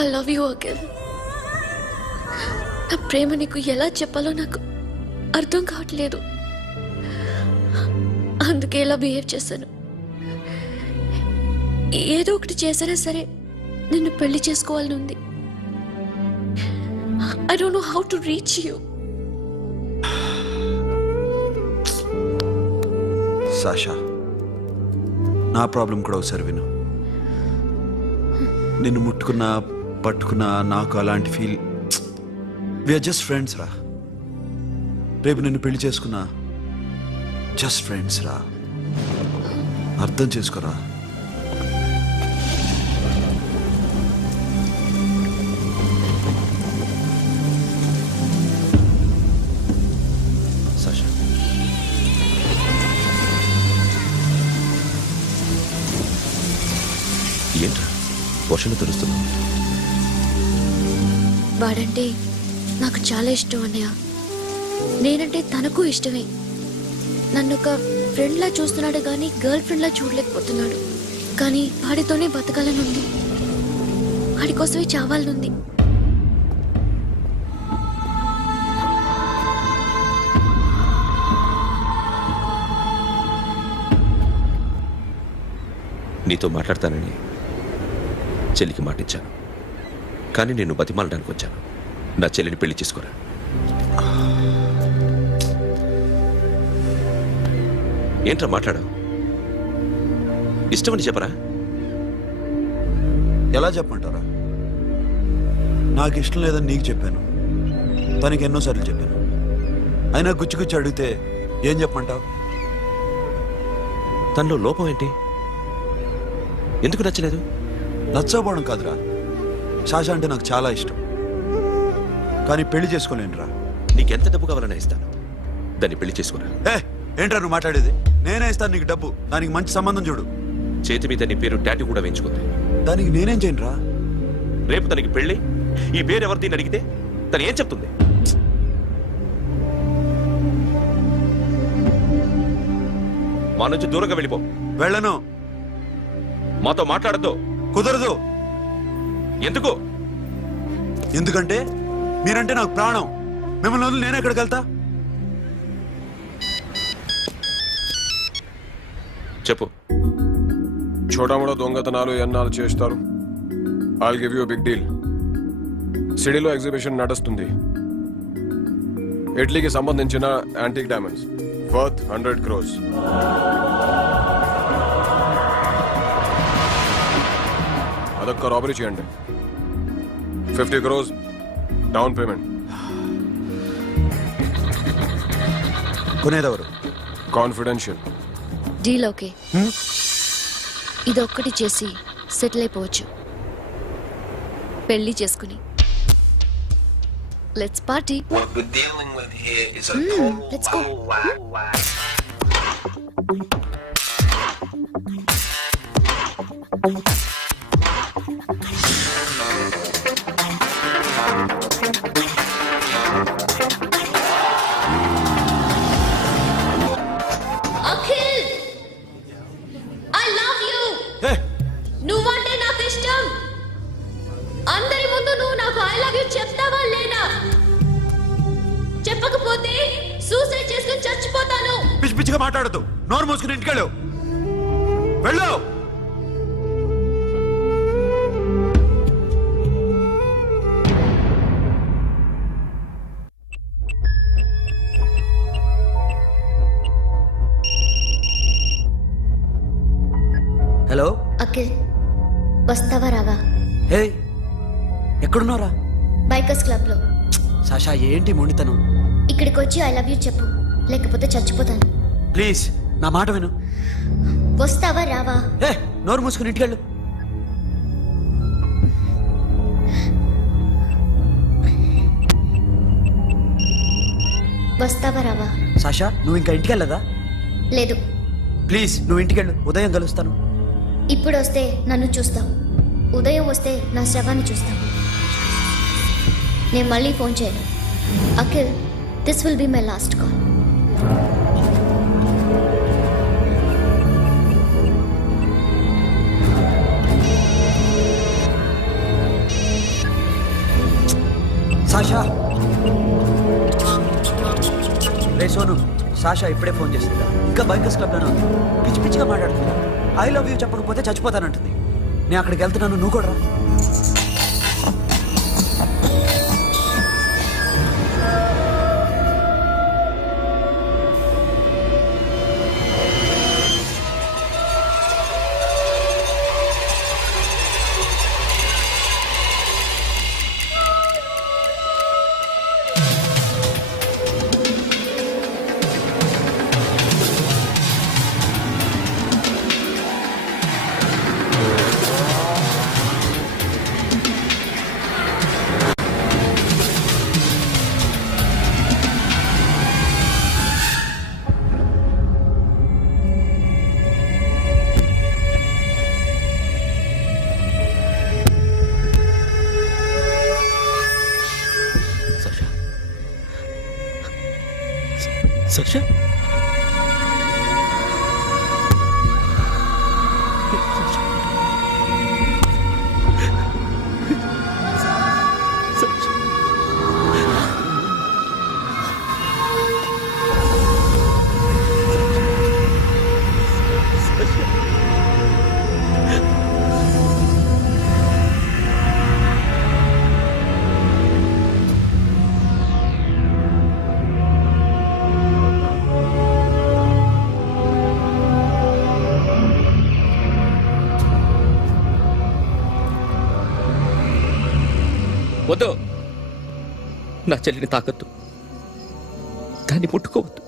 I love you Akhil. నా ప్రేమ నీకు ఎలా చెప్పాలో నాకు అర్థం కావట్లేదు. అందుకే ఇలా బిహేవ్ చేశాను. ఏదో ఒకటి చేసినా సరే నిన్ను పెళ్లి చేసుకోవాలని ఉంది. I don't know how to reach you. Sasha నా ప్రాబ్లం కూడా ఒకసారి విను. నిన్ను ముట్టుకున్నా పట్టుకున్నా నాకు అలాంటి ఫీల్. వీఆర్ జస్ట్ ఫ్రెండ్స్ రా. రేపు నిన్ను పెళ్లి చేసుకున్నా జస్ట్ ఫ్రెండ్స్ రా. అర్థం చేసుకోరా. సాషా ఏంట్రా వర్షంలో తెలుస్తున్నావు? వాడంటే నాకు చాలా ఇష్టం అన్నయ్య. నేనంటే తనకు ఇష్టమే. నన్ను ఒక ఫ్రెండ్లా చూస్తున్నాడు కానీ గర్ల్ ఫ్రెండ్లా చూడలేకపోతున్నాడు. కానీ వాడితోనే బతకాలని ఉంది. వాడి కోసమే చావాలనుంది. నీతో మాట్లాడతానని చెల్లికి మాటిచ్చాను, కానీ నేను బతిమాలడానికి వచ్చాను. నా చెల్లిని పెళ్లి చేసుకోరా. ఏంట్రా మాట్లాడావు? ఇష్టమని చెప్పరా? ఎలా చెప్పమంటారా? నాకు ఇష్టం లేదని నీకు చెప్పాను, తనకి ఎన్నోసార్లు చెప్పాను. అయినా గుచ్చి గుచ్చి అడిగితే ఏం చెప్పమంటావు? తనలో లోపం ఏంటి? ఎందుకు నచ్చలేదు? నచ్చకపోవడం కాదురా, సాషా అంటే నాకు చాలా ఇష్టం, కానీ పెళ్లి చేసుకోలేనురా. నీకెంత డబ్బు కావాలన్నా ఇస్తాను, దాన్ని పెళ్లి చేసుకోరా. ఏంట్రా నువ్వు మాట్లాడేది? నేనే ఇస్తాను నీకు డబ్బు, దానికి మంచి సంబంధం చూడు. చేతి మీద నీ పేరు టాటూ కూడా వేయించుకుంది. దానికి నేనేం చేయనురా? రేపు తనకి పెళ్లి ఈ పేరు ఎవరిది అడిగితే తను ఏం చెప్తుంది? మా నుంచి దూరంగా వెళ్ళిపో. వెళ్ళను. మాతో మాట్లాడద్దు. కుదరదు. ఎందుకు? ఎందుకంటే మీరంటే నాకు ప్రాణం. మిమ్మల్ని వదిలి నేను ఎక్కడికి వెళ్తా? చెప్పు. చోటామోటా దొంగతనాలు ఎన్నాళ్ళు చేస్తారు? I'll give you big deal. సిటీలో ఎగ్జిబిషన్ నడుస్తుంది. ఇటలీకి సంబంధించిన యాంటిక్ డైమండ్స్ వర్త్ 100 crores. అదొక్క రాబరీ చేయండి. 50 crores డౌన్ పేమెంట్. కొనేదెవరు? కాన్ఫిడెన్షియల్. Deal okay. ఇదొక్కటి చేసి సెటిల్ అయిపోవచ్చు. పెళ్లి చేసుకుని let's party. Let's go. Akhil, I love you. నువ్వంటే నాకు ఇష్టం. అందరి ముందు నువ్వు నాకు ఐ లవ్ యు చెప్తావా లేదా? చెప్పకపోతే సూసైడ్ చేసుకుని చచ్చిపోతాను. పిచ్చి పిచ్చిగా మాట్లాడద్దు. నోరు మూసుకుని ఇంటికెళ్ళు. వెళ్ళు. హలో అఖిల్, వస్తావా రావా? హే, ఎక్కడున్నారా? బైకర్స్ క్లబ్ లో. సాషా ఏంటి మొండితనం? ఇక్కడికి వచ్చి ఐ లవ్ యూ చెప్పు, లేకపోతే చచ్చిపోతాను. ప్లీజ్ నా మాట విను. వస్తావా రావా? హే, నోరు మూసుకుని ఇంటికెళ్ళు. వస్తావా రావా? సాషా నువ్వు ఇంకా ఇంటికెళ్ళదా? లేదు. ప్లీజ్ నువ్వు ఇంటికెళ్ళు, ఉదయం కలుస్తాను. ఇప్పుడు వస్తే నన్ను చూస్తావు, ఉదయం వస్తే నా శవాన్ని చూస్తావు. నేను మళ్ళీ ఫోన్ చేయను. Akhil, this will be my last call. Sasha, ray Sonu, Sasha ఇప్పుడే ఫోన్ చేసిందా? ఇంకా బైకర్స్ క్లబ్లోనే ఉంది. పిచ్చి పిచ్చిగా మాట్లాడుతుందా. ఐ లవ్ యూ చెప్పకపోతే చచ్చిపోతానంటుంది. నేను అక్కడికి వెళ్తున్నాను, నువ్వు కూడా రా. Sasha? వద్దు, నా చెల్లిని తాకద్దు, దాన్ని ముట్టుకోవద్దు.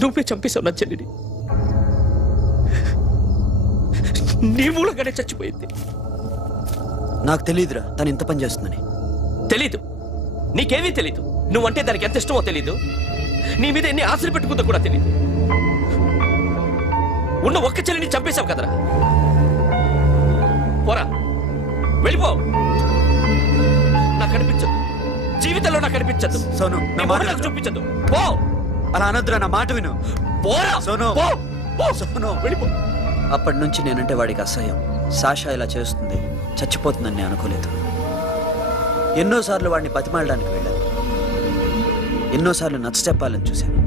నువ్వే చంపేశావు నా చెల్లిని. నీ మూలంగానే చచ్చిపోయింది. నాకు తెలియదురా తను ఇంత పని చేస్తుందని. తెలీదు, నీకేమీ తెలీదు. నువ్వంటే దానికి ఎంత ఇష్టమో తెలీదు. నీ మీద ఎన్ని ఆశలు పెట్టుకుందో కూడా తెలీదు. ఉన్న ఒక్క చెల్లిని చంపేశావు కదరా. పోరా, వెళ్ళిపో. నాకు కనిపించదు, జీవితంలో నాకు కనిపించదు. సోను, నీ మొహం నాకు చూపించదు. పో. అలా అనొద్దురా, నా మాట విను. పోరా సోను, పో. పో. సోను, వెళ్ళిపో. అప్పటి నుంచి నేనంటే వాడికి అసహ్యం. సాషా ఇలా చేస్తుంది, చచ్చిపోతుందని నేను అనుకోలేదు. ఎన్నోసార్లు వాడిని బతిమాలడానికి వెళ్ళాను, ఎన్నోసార్లు నచ్చ చెప్పాలని చూశాను.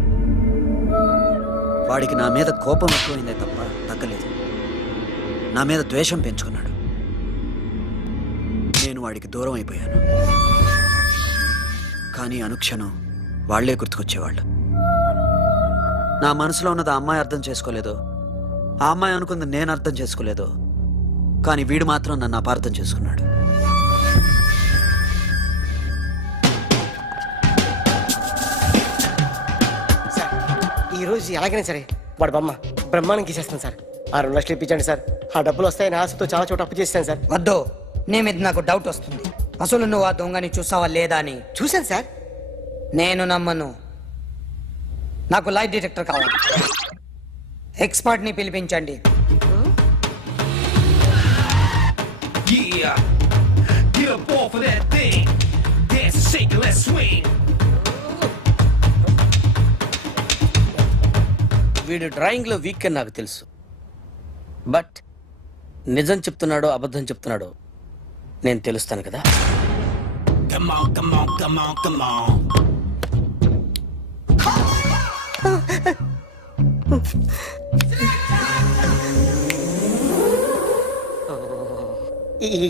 వాడికి నా మీద కోపం ఎక్కువైందే తప్ప తగ్గలేదు. నా మీద ద్వేషం పెంచుకున్నాడు. నేను వాడికి దూరం అయిపోయాను. కానీ అనుక్షణం వాళ్లే గుర్తుకొచ్చేవాళ్ళు. నా మనసులో ఉన్నది ఆ అమ్మాయి అర్థం చేసుకోలేదో, ఆ అమ్మాయి అనుకుంది నేను అర్థం చేసుకోలేదో, కానీ వీడు మాత్రం నన్ను అపార్థం చేసుకున్నాడు. సార్, ఈరోజు ఎలాగైనా సరే వాడు బొమ్మ బ్రహ్మాండం గీసేస్తాను సార్. 6 లక్షలు ఇప్పించండి సార్. ఆ డబ్బులు వస్తాయని ఆశతో చాలా చోట అప్పు చేస్తాను సార్. వద్దు, నీ మీద నాకు డౌట్ వస్తుంది. అసలు నువ్వు ఆ దొంగని చూసావా లేదా అని. చూశాను సార్. నేను నమ్మను. నాకు లైట్ డిటెక్టర్ కావాలి. ఎక్స్పర్ట్ ని పిలిపించండి. వీడు డ్రాయింగ్ లో వీక్ అని నాకు తెలుసు. బట్ నిజం చెప్తున్నాడో అబద్ధం చెప్తున్నాడో నేను తెలుస్తాను కదా.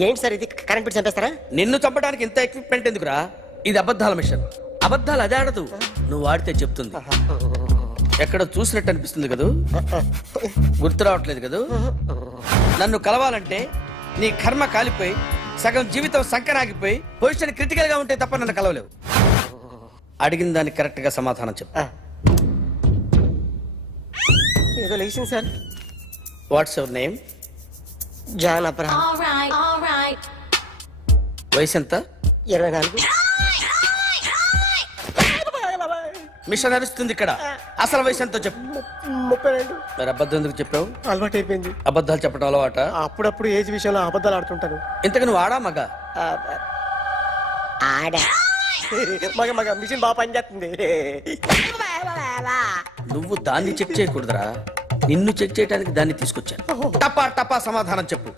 ఏంటి సార్ ఇది, కరెంట్ బిల్ చంపేస్తారా? నిన్ను చంపడానికి ఇంత ఎక్విప్మెంట్ ఎందుకురా? ఇది అబద్ధాల మిషన్. అబద్ధాలు అదే ఆడదు, నువ్వు ఆడితే చెప్తుంది. ఎక్కడ చూసినట్టు అనిపిస్తుంది కదూ, గుర్తు రావట్లేదు కదూ. నన్ను కలవాలంటే నీ కర్మ కాలిపోయి సగం జీవితం సంకనాగిపోయి పొజిషన్ క్రిటికల్ గా ఉంటే తప్ప నన్ను కలవలేవు. అడిగిన దానికి కరెక్ట్ గా సమాధానం చెప్పు. ఏదో లేచింది sir. What's your name? John Abraham. వయసు ఎంత? 24. మిషన్ నడుస్తుంది ఇక్కడ. అసలు వయసు ఎంతో చెప్పు. 32. మరి అబద్ధం ఎందుకు చెప్పావు? అలవాటు అయిపోయింది. అబద్ధాలు చెప్పడం అలవాట? అప్పుడప్పుడు ఏజ్ విషయంలో అబద్ధాలు ఆడుతుంటాను. ఇంతకు నువ్వు ఆడా మగ? ఆడా. మగ మగ మిషన్ బాగా పనిచేస్తుంది. నువ్వు దాన్ని చెక్ చేయకూడదురా, నిన్ను చెక్ చేయడానికి దాన్ని తీసుకొచ్చాను. టపా టపా సమాధానం చెప్పు.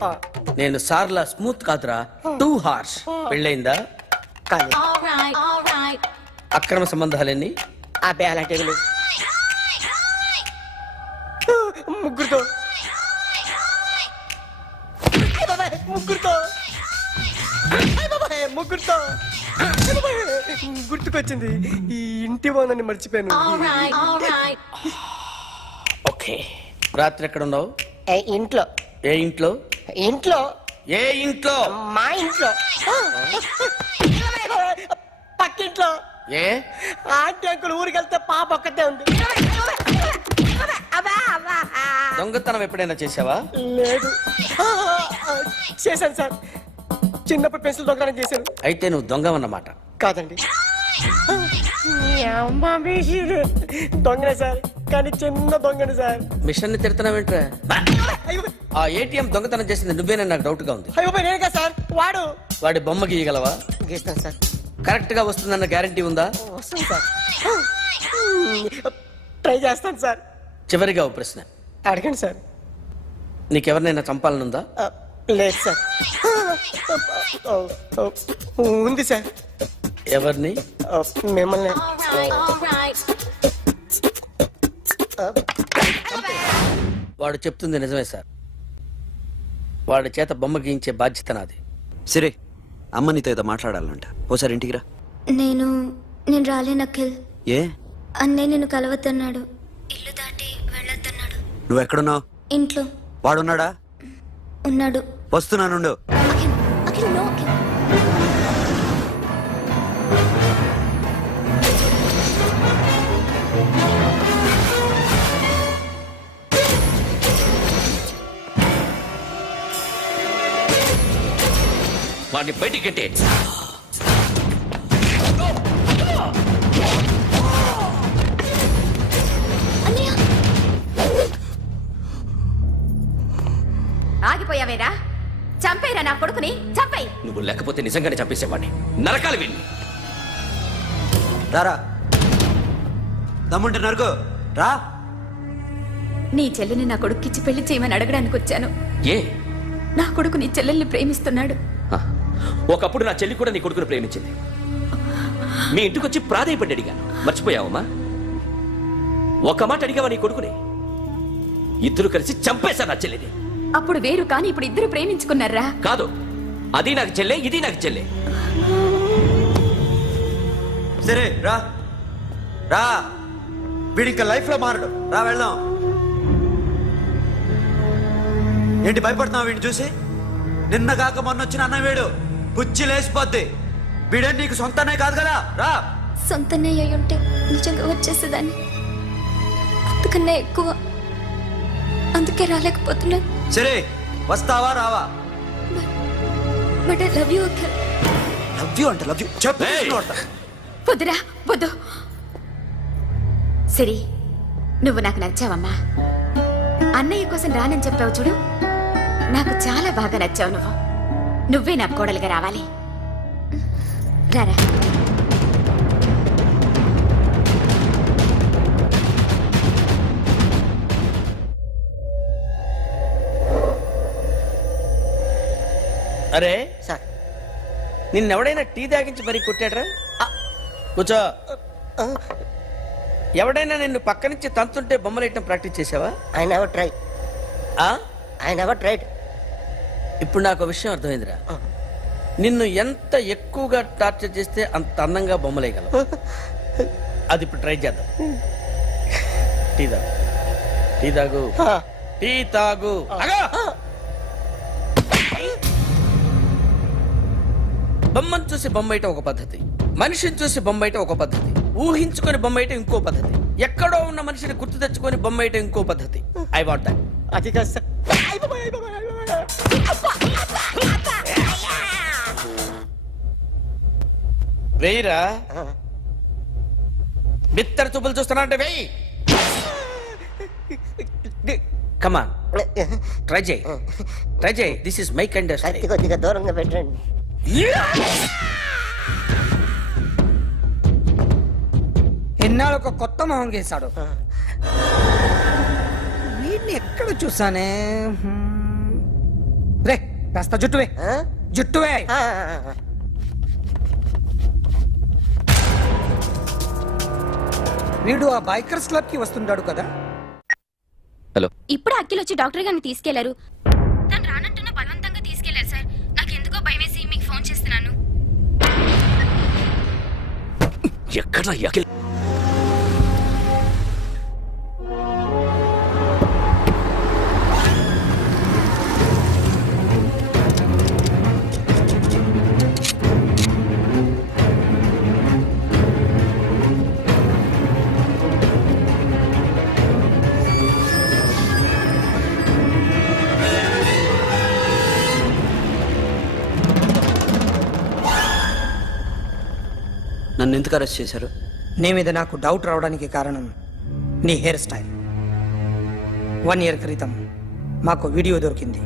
నేను సార్లా స్మూత్ కాదురా, టూ హార్ష్. పెళ్ళయిందా? కానీ అక్రమ సంబంధాలన్నీ? అబ్బే అలాంటి ఏమీ లేదు. ముగ్గురుతో ముగ్గురుతో ముగ్గురుతో గుర్తుకొచ్చింది. ఈ ఇంటి వాళ్ళని మర్చిపోయాను. ఓకే, రాత్రి ఎక్కడ ఉన్నావు? ఇంట్లో. ఏ ఇంట్లో? ఇంట్లో. ఏ ఇంట్లో? మా ఇంట్లో. పక్కింట్లో. ఏ ఆంటీ అంకుల్ ఊరికి వెళ్తే పాప ఒక్కతే ఉంది. దొంగతనం ఎప్పుడైనా చేసావా? లేదు. చేశాను సార్, చిన్నప్పుడు పెన్సిల్ దొంగతనం చేశాను. అయితే నువ్వు దొంగవన్నమాట. కాదండి, దొంగనే సార్, కానీ చిన్న దొంగని సార్. మిషన్ ని తిడుతున్నావేంట్రా? ఆ ఏటీఎం దొంగతనం చేసింది నువ్వేనని నాకు డౌట్ గా ఉంది. అయ్యో నేను కదా సార్, వాడు. వాడి బొమ్మ గీయగలవా? గీస్తాను సార్. కరెక్ట్ గా వస్తుందన్న గ్యారంటీ ఉందా? వస్తాను సార్, ట్రై చేస్తాను సార్. చివరిగా ఓ ప్రశ్న అడగండి సార్. నీకెవరినైనా చంపాలనుందా? లేదు సార్. ఉంది సార్. ఎవరిని? మిమ్మల్ని. వాడు చెప్తుంది నిజమే సార్. వాడి చేత బొమ్మ గీయించే బాధ్యత నాది. సరే, అమ్మ నీతో ఏదో మాట్లాడాలంట. ఓసారి ఇంటికి రా. నేను రాలేను అఖిల్. ఏ? అన్నయ్య నిన్ను కలవద్దన్నాడు, ఇల్లు దాటి వెళ్ళొద్దన్నాడు. నువ్వెక్కడున్నావు? ఇంట్లో వాడున్నాడా? ఉన్నాడు. వస్తున్నానుండు. అఖిల్, అఖిల్, నో అఖిల్. వాడిని బయటికి గెట్టే. అన్నయ్య, ఆగిపోయావేరా? చంపేరా నా కొడుకుని, చంపేయ్. నువ్వు లేకపోతే నిజంగానే చంపేసేవాడిని. నరకాలి వీణ్ణి. రారా, దమ్ముంటే నరుకు రా. నీ చెల్లిని నా కొడుక్కిచ్చి పెళ్లి చేయమని అడగడానికి వచ్చాను. ఏ? నా కొడుకు నీ చెల్లెల్ని ప్రేమిస్తున్నాడు. ఆ, ఒకప్పుడు నా చెల్లి కూడా నీ కొడుకును ప్రేమించింది. మీ ఇంటికి వచ్చి ప్రాధేయపడి అడిగాను. మర్చిపోయావమ్మా? ఒక మాట అడిగావా నీ కొడుకుని? ఇద్దరు కలిసి చంపేశారు నా చెల్లిని. అప్పుడు వేరు, కానీ ఇప్పుడు ఇద్దరు ప్రేమించుకున్నారా? కాదు, అది నాకు చెల్లె, ఇది నాకు చెల్లె. సరే రా రా, వీడి ఇంకా లైఫ్ లో మారడు. రా వెళ్దాం. ఏంటి భయపడుతున్నావు వీడిని చూసి? నిన్న కాక మొన్న వచ్చిన అన్న వీడు పుచ్చి లేసిపోద్ది. వీడే నీకు సొంతనే కాదు కదా. రా. సొంతన్నయ్య అయి ఉంటే నిజంగా వచ్చేసేదాన్ని. అంతకన్నా ఎక్కువ, అందుకే రాలేకపోతున్నాను. సరే, వస్తావా రావా? But I love you Akhil. Love you అంటే లవ్ యూ చెప్పు. వద్దురా, వద్దు. సిరి, నువ్వు నాకు నచ్చావమ్మా. అన్నయ్య కోసం రానని చెప్పావు చూడు, నాకు చాలా బాగా నచ్చావు నువ్వు. నువ్వే నా కోడలుగా రావాలి. రారా. అరే సార్, నిన్నెవడైనా టీ తాగించి మరీ కొట్టాడ్రా? కూర్చో. ఎవడైనా నిన్ను పక్క నుంచి తంతుంటే బొమ్మలేయటం ప్రాక్టీస్ చేసావా? I never try. ఆ? I never tried. ఇప్పుడు నాకు విషయం అర్థమైందిరా. నిన్ను ఎంత ఎక్కువగా టార్చర్ చేస్తే అంత అందంగా బొమ్మలేయగలవు. అది ఇప్పుడు ట్రై చేద్దాం. టీ తాగు, టీ తాగు, టీ తాగు. బొమ్మను చూసి బొమ్మయటం ఒక పద్ధతి, మనిషిని చూసి బొమ్మయటం ఒక పద్ధతి, ఊహించుకొని బొమ్మయటం ఇంకో పద్ధతి, ఎక్కడో ఉన్న మనిషిని గుర్తు తెచ్చుకొని బొమ్మయటం ఇంకో పద్ధతి. I want that. అది కాదు సార్. వెయ్యిరా. బిత్తర చూపులు చూస్తున్నా అంటే వెయ్యి. కమాన్, ట్రై చేయి, ట్రై చేయి. This is my kind. కొద్దిగా దూరంగా పెట్టండి. ఇన్నాళ్ళు ఒక కొత్త మొహం గీశాడు. వీడిని ఎక్కడ చూసానే? రే కాస్త జుట్టువే, జుట్టువే. వీడు ఆ బైకర్స్ క్లబ్ కి వస్తుంటాడు కదా. ఇప్పుడు అఖిల్ వచ్చి డాక్టర్ గారిని తీసుకెళ్లారు. తను రానంటున్న బలవంతంగా తీసుకెళ్లారు సార్. నాకు ఎందుకో భయం వేసి మీకు ఫోన్ చేస్తున్నాను. ఎక్కడ అఖిల్? నన్ను ఎందుకు అరెస్ట్ చేశారు? నీ మీద నాకు డౌట్ రావడానికి కారణం నీ హెయిర్ స్టైల్. 1 year క్రితం మాకు వీడియో దొరికింది.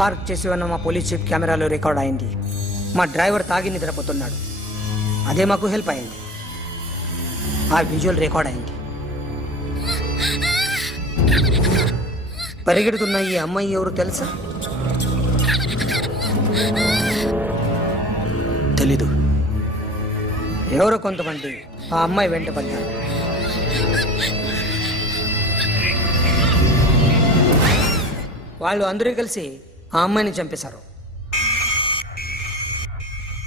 పార్క్ చేసి ఉన్న మా పోలీస్ జీప్ కెమెరాలో రికార్డ్ అయింది. మా డ్రైవర్ తాగి నిద్రపోతున్నాడు. అదే మాకు హెల్ప్ అయింది. ఆ విజువల్ రికార్డ్ అయింది. పరిగెడుతున్న ఈ అమ్మాయి ఎవరు తెలుసా? తెలీదు. ఎవరో కొంతమంది ఆ అమ్మాయి వెంట పడ్డారు. వాళ్ళు అందరూ కలిసి ఆ అమ్మాయిని చంపేశారు.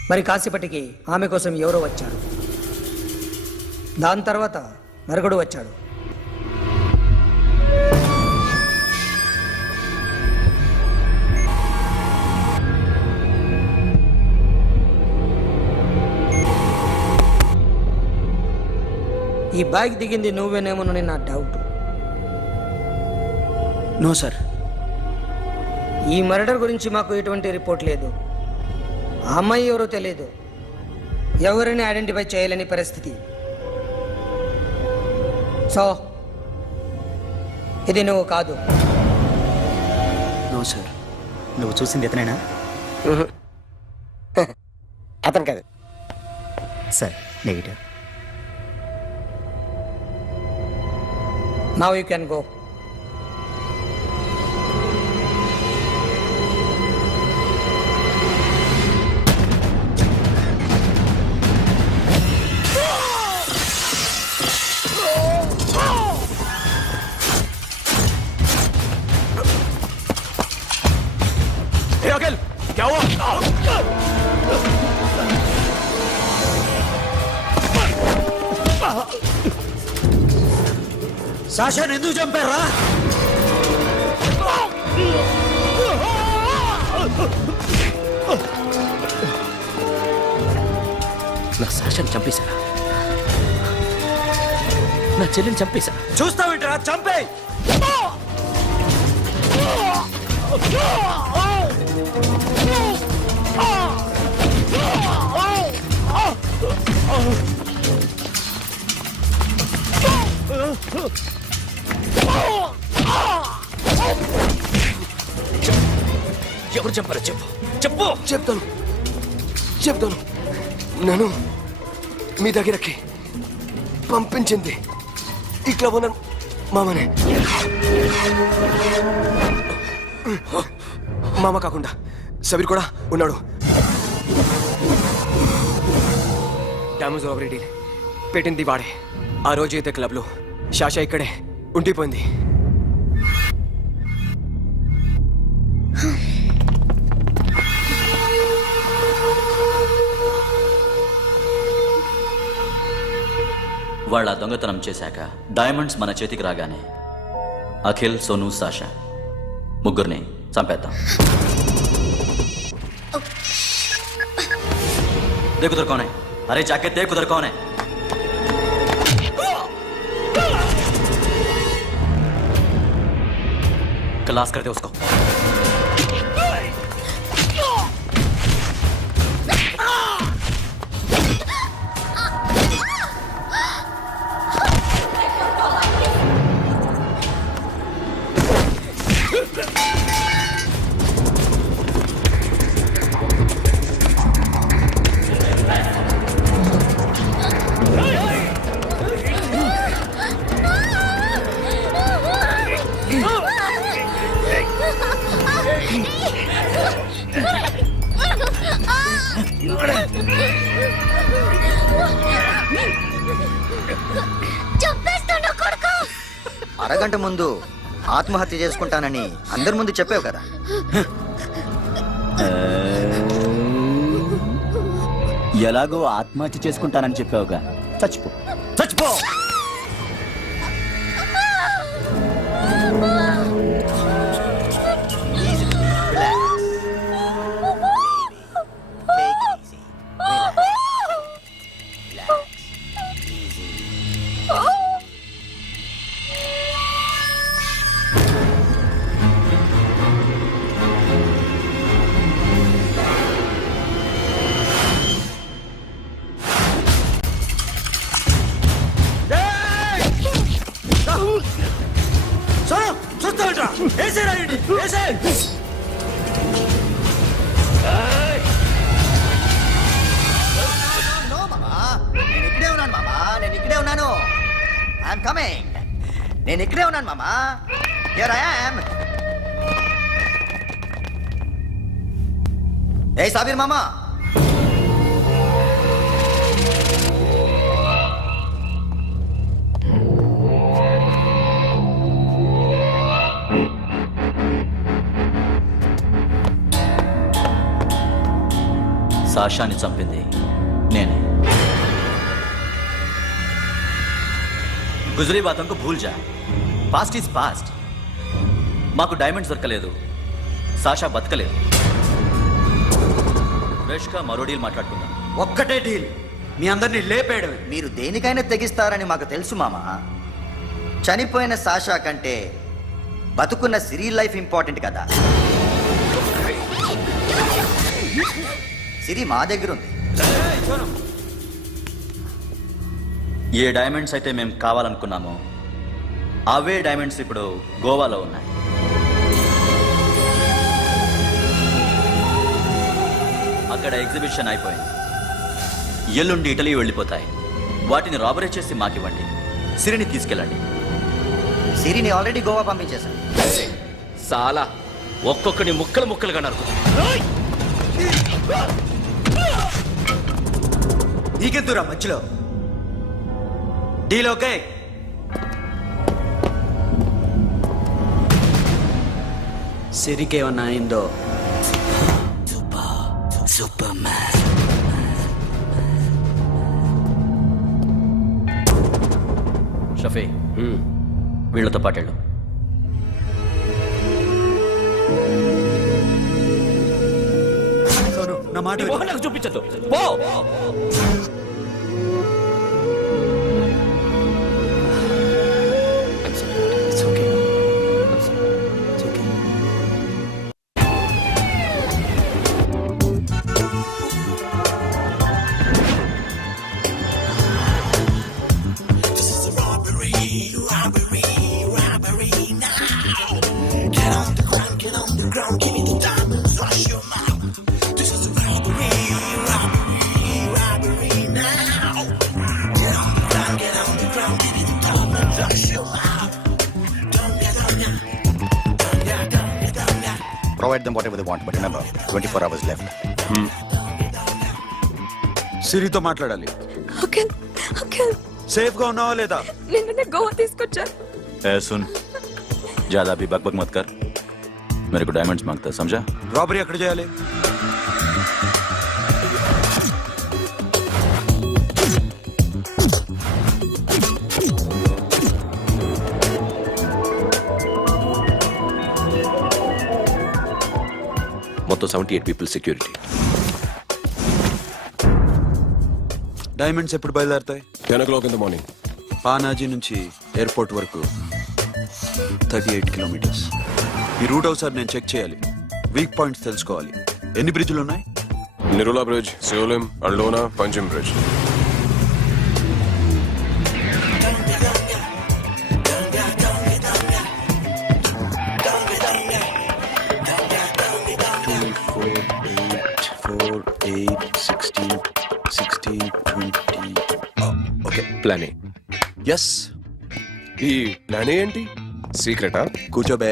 మరి కాసేపటికి ఆమె కోసం ఎవరో వచ్చారు. దాని తర్వాత మరొకడు వచ్చాడు. ఈ బ్యాగ్ దిగింది నువ్వేనేమోనని నా డౌట్. No sir. ఈ మర్డర్ గురించి మాకు ఎటువంటి రిపోర్ట్ లేదు. ఆ అమ్మాయి ఎవరో తెలియదు. ఎవరిని ఐడెంటిఫై చేయలేని పరిస్థితి. సో ఇది నువ్వు కాదు. No sir. నువ్వు చూసింది ఎతనేనా? అతను కాదు sir. Negative. Now you can go. Akhil क्या हुआ? సాషాని ఎందుకు చంపారా? నా సాషాని చంపేశారా? నా చెల్లిని చంపేశారా? చూస్తావేంట్రా? చంపే. ఎవరు చంపారో చెప్పు. చెప్పు. చెప్తాను. నేను మీ దగ్గరకి పంపించింది ఈ క్లబ్ ఉన్న మామనే. మామ కాకుండా సబీర్ కూడా ఉన్నాడు. డ్యామేజ్ ఓవర్ డీల్ పెట్టింది వాడే. ఆ రోజు అయితే క్లబ్లో శాషా ఇక్కడే ఉండిపోయింది. వాళ్ళ దొంగతనం చేశాక డైమండ్స్ మన చేతికి రాగానే అఖిల్, సోను, సాషా ముగ్గురిని చంపేద్దాం. देख उधर कौन है? अरे जाके देख उधर कौन है? क्लास कर दे उसको. చంపేస్తాను కొడుకు. అరగంట ముందు ఆత్మహత్య చేసుకుంటానని అందరి ముందు చెప్పావు కదా. ఎలాగో ఆత్మహత్య చేసుకుంటానని చెప్పావుగా, చచ్చిపో చచ్చిపో. No, మామా. నేను ఇక్కడే ఉన్నాను మామా, నేను ఇక్కడే ఉన్నాను. I'm coming. నేను ఇక్కడే ఉన్నాను మామా. Here I am. ఏ సాబీర్ మామా, సాషాని చంపింది నేనే. గుజరీ బాతంకు భూల్ జా, పాస్ట్ ఈజ్ పాస్ట్. మాకు డైమండ్స్ దొరకలేదు, సాషా బతకలేదు. ఫ్రెష్గా మరో డీల్ మాట్లాడుకుందాం. ఒక్కటే డీల్. మీ అందరినీ లేపేయడం. మీరు దేనికైనా తెగిస్తారని మాకు తెలుసు మామా. చనిపోయిన సాషా కంటే బతుకున్న సిరి లైఫ్ ఇంపార్టెంట్ కదా. సిరి మా దగ్గర ఉంది. ఏ డైమండ్స్ అయితే మేము కావాలనుకున్నామో అవే డైమండ్స్ ఇప్పుడు గోవాలో ఉన్నాయి. అక్కడ ఎగ్జిబిషన్ అయిపోయింది. ఎల్లుండి ఇటలీ వెళ్ళిపోతాయి. వాటిని రాబరీ చేసి మాకివ్వండి. సిరిని తీసుకెళ్ళండి. సిరిని ఆల్రెడీ గోవా పంపించేశాను. చాలా ఒక్కొక్కడి ముక్కలు ముక్కలుగా నరుకు. నీకెందురా మధ్యలో డీల్? ఓకే, సిరికేమన్నా అయిందో సూపర్ మ్యాన్. షఫీ, వీళ్ళతో పాటెళ్ళు. నా మాట నీ మొహం నాకు చూపించద్దు. పో. It's okay. It's okay. Provide them whatever they want, but remember, 24 hours left. సిరితో మాట్లాడాలి. సేఫ్ గా ఉన్నావా లేదా? నిన్ననే గోవా తీసుకొచ్చారు. ए सुन, ज्यादा भी बकबक मत कर. मेरे को डायमंड्स मांगता है, समझा? రాబరీ ఎక్కడ చేయాలి? మొత్తం 78 పీపుల్ సెక్యూరిటీ. డైమండ్స్ ఎప్పుడు బయలుదేరుతాయి? 10 o'clock in the morning. Panaji నుంచి ఎయిర్పోర్ట్ వరకు 38 కిలోమీటర్స్. ఈ రూట్ ఒకసారి నేను చెక్ చేయాలి. వీక్ పాయింట్స్ తెలుసుకోవాలి. ఎన్ని బ్రిడ్జ్లు ఉన్నాయి? Nirula Bridge, Seolim, Aldona, Panjim Bridge. Okay, plan A. Yes. ఈ ప్లాన్ ఏ ఏంటి? సీక్రెటా? కూర్చోబే.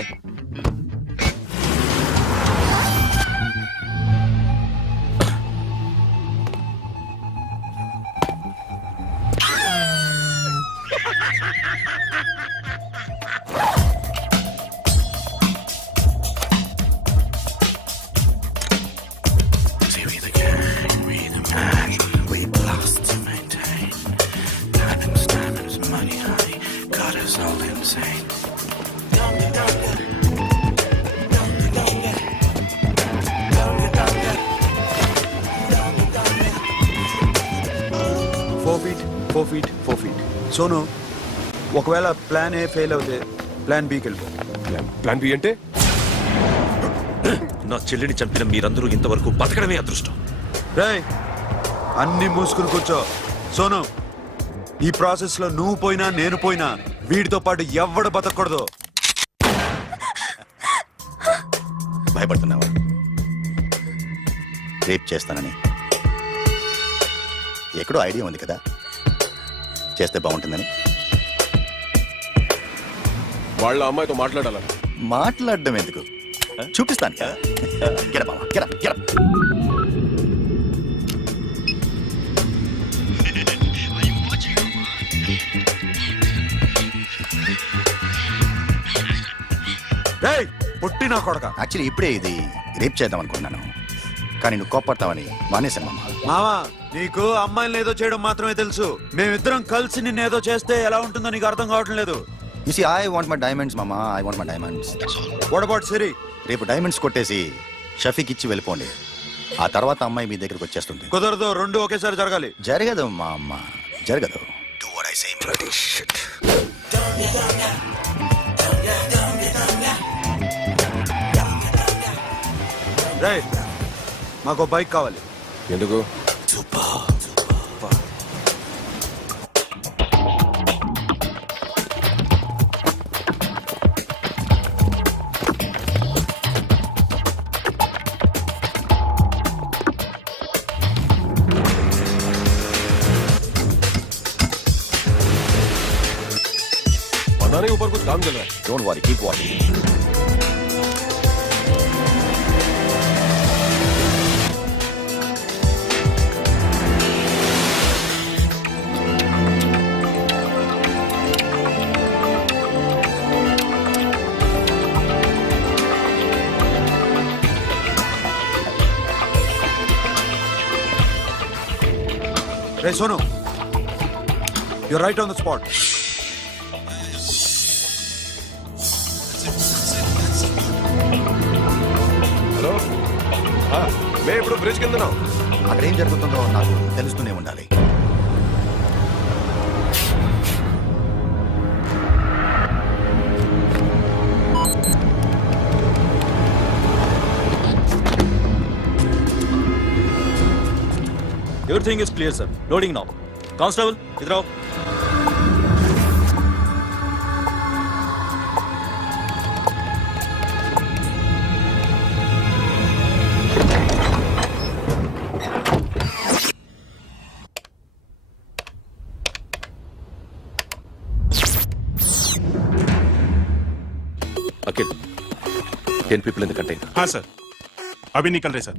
4 feet 4 feet. సోను, ఒకవేళ ప్లాన్ ఏ ఫెయిల్ అవుతే ప్లాన్ బికి వెళ్ళిపో. ప్లాన్ బి అంటే నా చెల్లిని చంపిన మీరందరూ ఇంతవరకు బతకడమే అదృష్టం. రేయ్, అన్ని మూసుకుని కూర్చో. సోను, ఈ ప్రాసెస్ లో నువ్వు పోయినా నేను పోయినా వీడితో పాటు ఎవ్వడు బతకూడదు. భయపడుతున్నావా? రేప్ చేస్తానని ఎక్కడో ఐడియా ఉంది కదా, చేస్తే బాగుంటుందని. వాళ్ళ అమ్మాయితో మాట్లాడాలా? మాట్లాడడం ఎందుకు, చూపిస్తాను కదా. Get up, మామ, get up, get up. రేయ్, పుట్టి నా కొడక. యాక్చువల్లీ ఇప్పుడే ఇది రేప్ చేద్దాం అనుకున్నాను, కానీ నువ్వు కోపడతావని మానేశాను మామ. మావా, నీకు అమ్మాయిని ఏదో చేయడం మాత్రమే తెలుసు. మేమిద్దరం కలిసి నిన్నేదో చేస్తే ఎలా ఉంటుందో నీకు అర్థం కావటం లేదు. You see, I want my diamonds, mama. I want my diamonds. What about Siri? రేపు డైమండ్స్ కొట్టేసి షఫీక్ ఇచ్చి వెళ్ళిపోండి. ఆ తర్వాత అమ్మాయి మీ దగ్గరకు వచ్చేస్తుంది. కుదరదు, రెండు ఒకేసారి జరగాలి. జరగదు మా అమ్మ, జరగదు. Do what I say. Bloody shit. రేయ్, మాకు బైక్ కావాలి. ఎందుకు? पता नहीं ऊपर कुछ काम चल रहा है. Don't worry, keep watching. Hey, Sonu, you're right on the spot. Hello, మేము ఇప్పుడు బ్రిడ్జ్ కింద ఉన్నాం. అక్కడ ఏం జరుగుతుందో నాకు తెలుస్తూనే ఉండాలి. Everything is clear, sir. Loading now. Constable, idhar aao. Akhil, 10 people in the container. हाँ सर, अभी निकल रहे सर.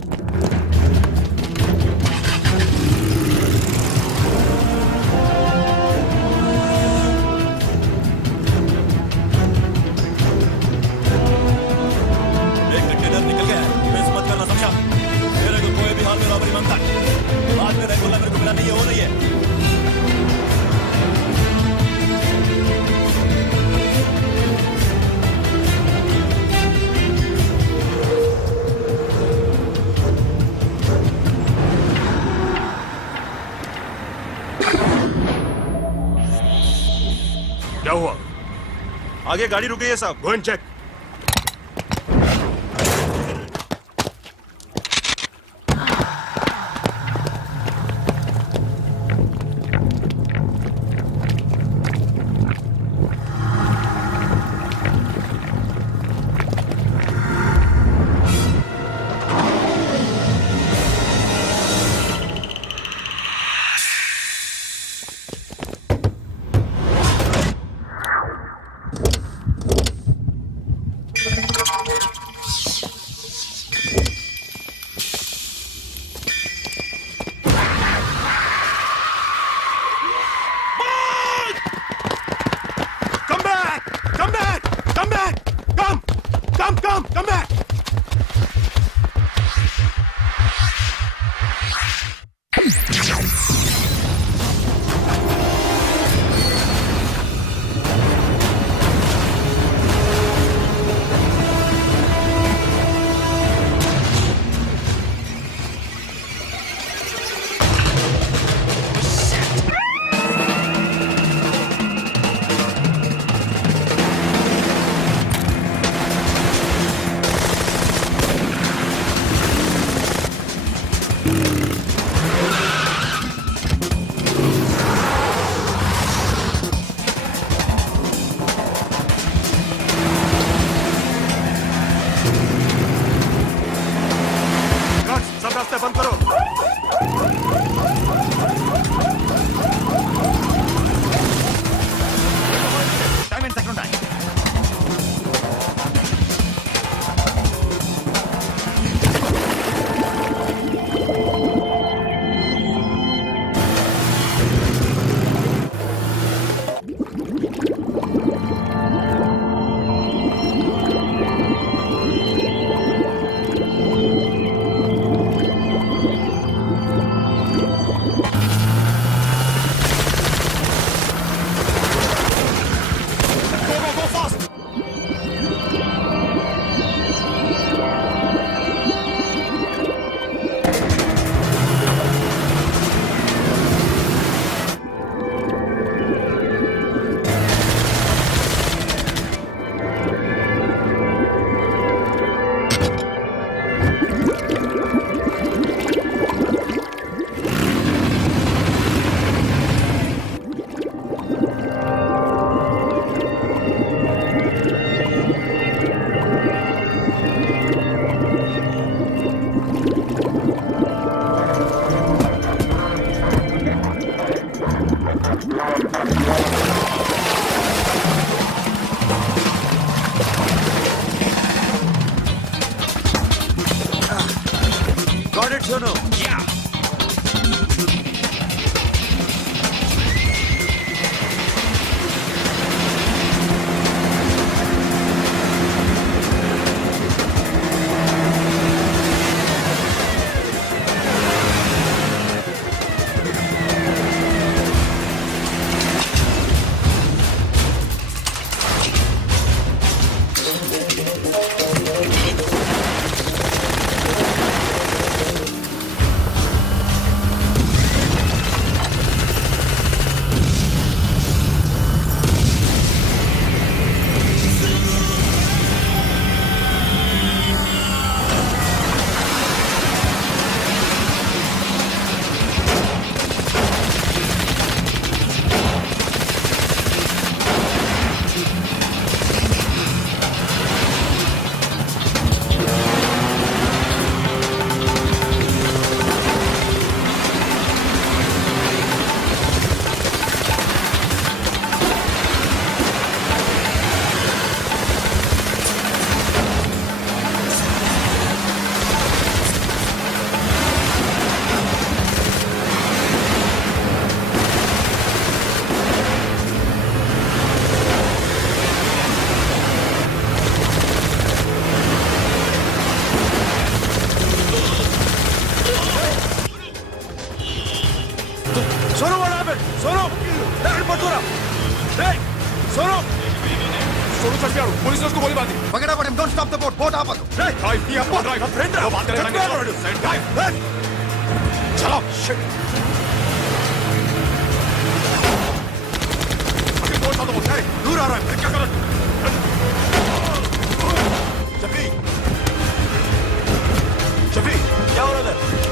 क्या हुआ? आगे गाड़ी रुक गई है साहब. Go and check. Sonu what happened? Sonu पटूरा सोनू सोनू चल गया पुलिस ने उसको गोली मार दी Forget about him. Don't stop the boat. Boat आपको. ड्राइव ये अपना ड्राइव फ्रेंड वो बात करेंगे ड्राइव चलो शिट दूर आ रहा है क्या कर शफी शफी क्या हो रहा है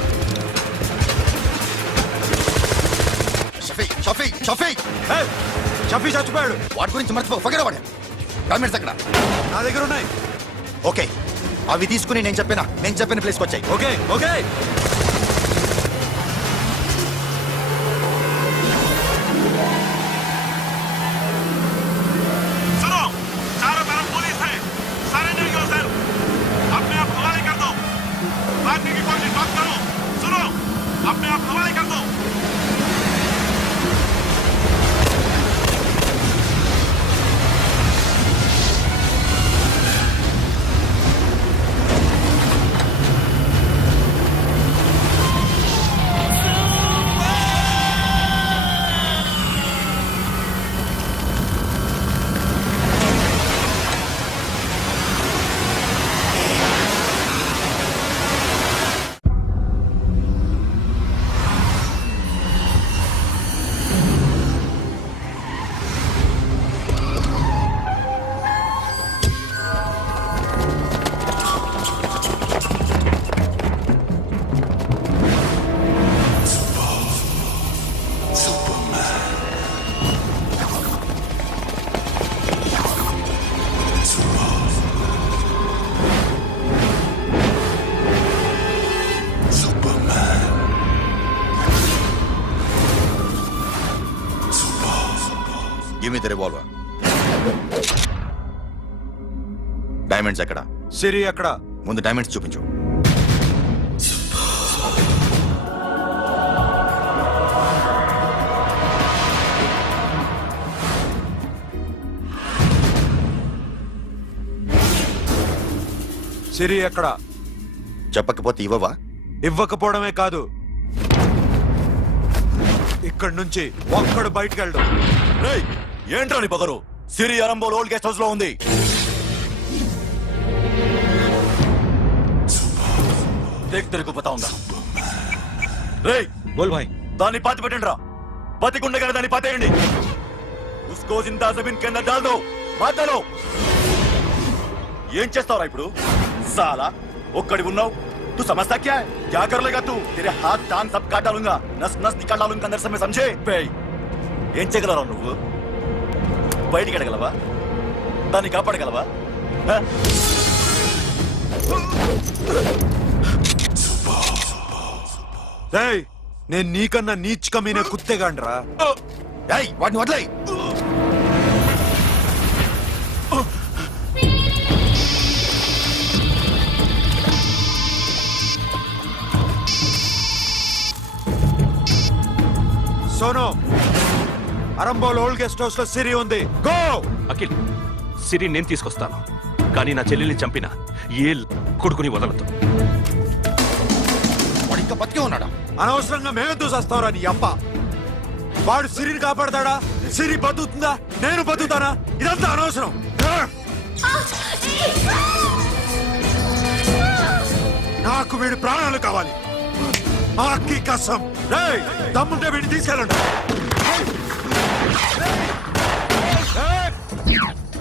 షఫీ షఫీ చచ్చిపోయాడు వాడి గురించి మర్చిపో ఫర్గెట్ అబౌట్ హిమ్ డాక్యుమెంట్స్ అక్కడ నా దగ్గర ఉన్నాయి ఓకే అవి తీసుకుని నేను చెప్పిన ప్లేస్కి వచ్చాయి ఓకే ఓకే सुनो चारों तरफ पुलिस है सरेंडर योरसेल्फ अपने आप हवाले कर दो भागने की कोशिश मत करो सुनो अपने आप हवाले कर दो give me the revolver diamonds ఎక్కడ సిరి అక్కడ ముందు డైమండ్స్ చూపించు సిరి అక్కడ చెప్పకపోతే ఇవ్వవా ఇవ్వకపోవడమే కాదు ఇక్కడి నుంచి ఒక్కడు బయటికి వెళ్ళడు ఏంట్రా నీ పొగరు సిరి అరంబోల్ ఓల్డ్ గెస్ట్ హౌస్ లో ఉంది తెరకు పతా ఉందా రేయ్ బోల్ భాయ్ దాన్ని పాతి పెట్టండి రా బతికుండగానే దాన్ని పాతేయండి ఉస్కో జిందా జమీన్ కే అందర్ డాల్ దో మాతలో ఏం చేస్తావురా ఇప్పుడు సాలా ఒక్కడి ఉన్నావు तू समझता क्या है क्या कर लेगा तू तेरे हाथ टांग सब काट डालूंगा नस नस निकाल डालूंगा अंदर से मैं समझे ఏం చేయగలరా నువ్వు బయటికి ఎడగలవా దాన్ని కాపాడగలవా నేను నీకన్నా నీచ్ కమీనే కుత్తేగాండ్రా వాటిని వదిలేయ్ Sonu Arambol old guest house లో సిరి ఉంది గో అఖిల్ సిరి నేను తీసుకొస్తాను కానీ నా చెల్లెల్ని చంపిన ఏ కొడుకుని వదలదు వాడు ఇంకా బతికే ఉన్నాడా అనవసరంగా మేమెందుకు చేస్తావురా నీ అప్ప వాడు సిరిని కాపాడతాడా సిరి బతుకుతుందా నేను బతుకుతానా ఇదంతా అనవసరం నాకు వీడి ప్రాణాలు కావాలి ఆకి కసం రేయ్ దమ్ముంటే వీడిని తీసుకెళ్ళండి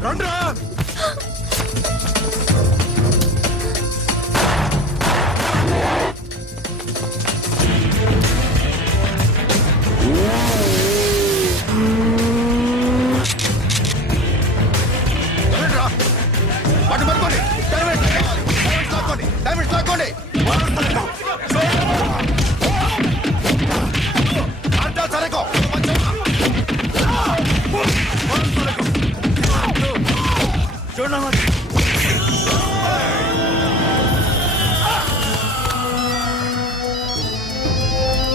రండ్రా వాటిని పట్టుకోండి డైమండ్స్ లాక్కోండి సరేకో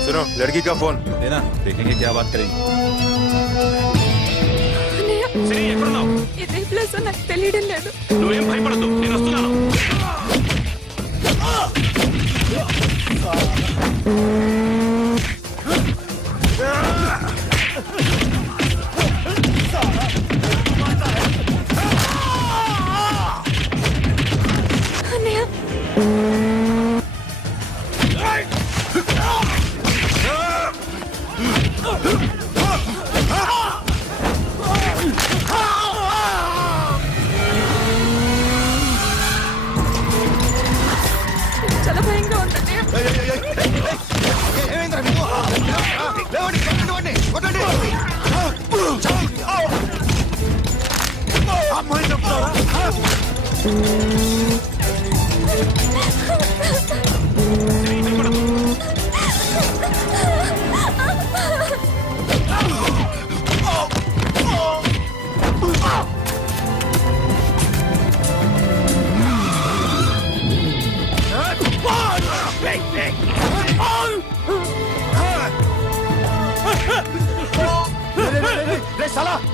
सुनो लड़की का फोन देना देखेंगे क्या बात करेंगे సిరి ఎక్కడున్నావు ఇదే ప్లేస్ నాకు తెలియడం లేదు నువ్వేం భయపడద్దు నేను వస్తున్నాను Ah! చాలా భయంగా ఉందండి. ఏమైందిరా మీకు? లేవండి, కొట్టండి, కొట్టండి. అమ్మాయి చెప్తారా?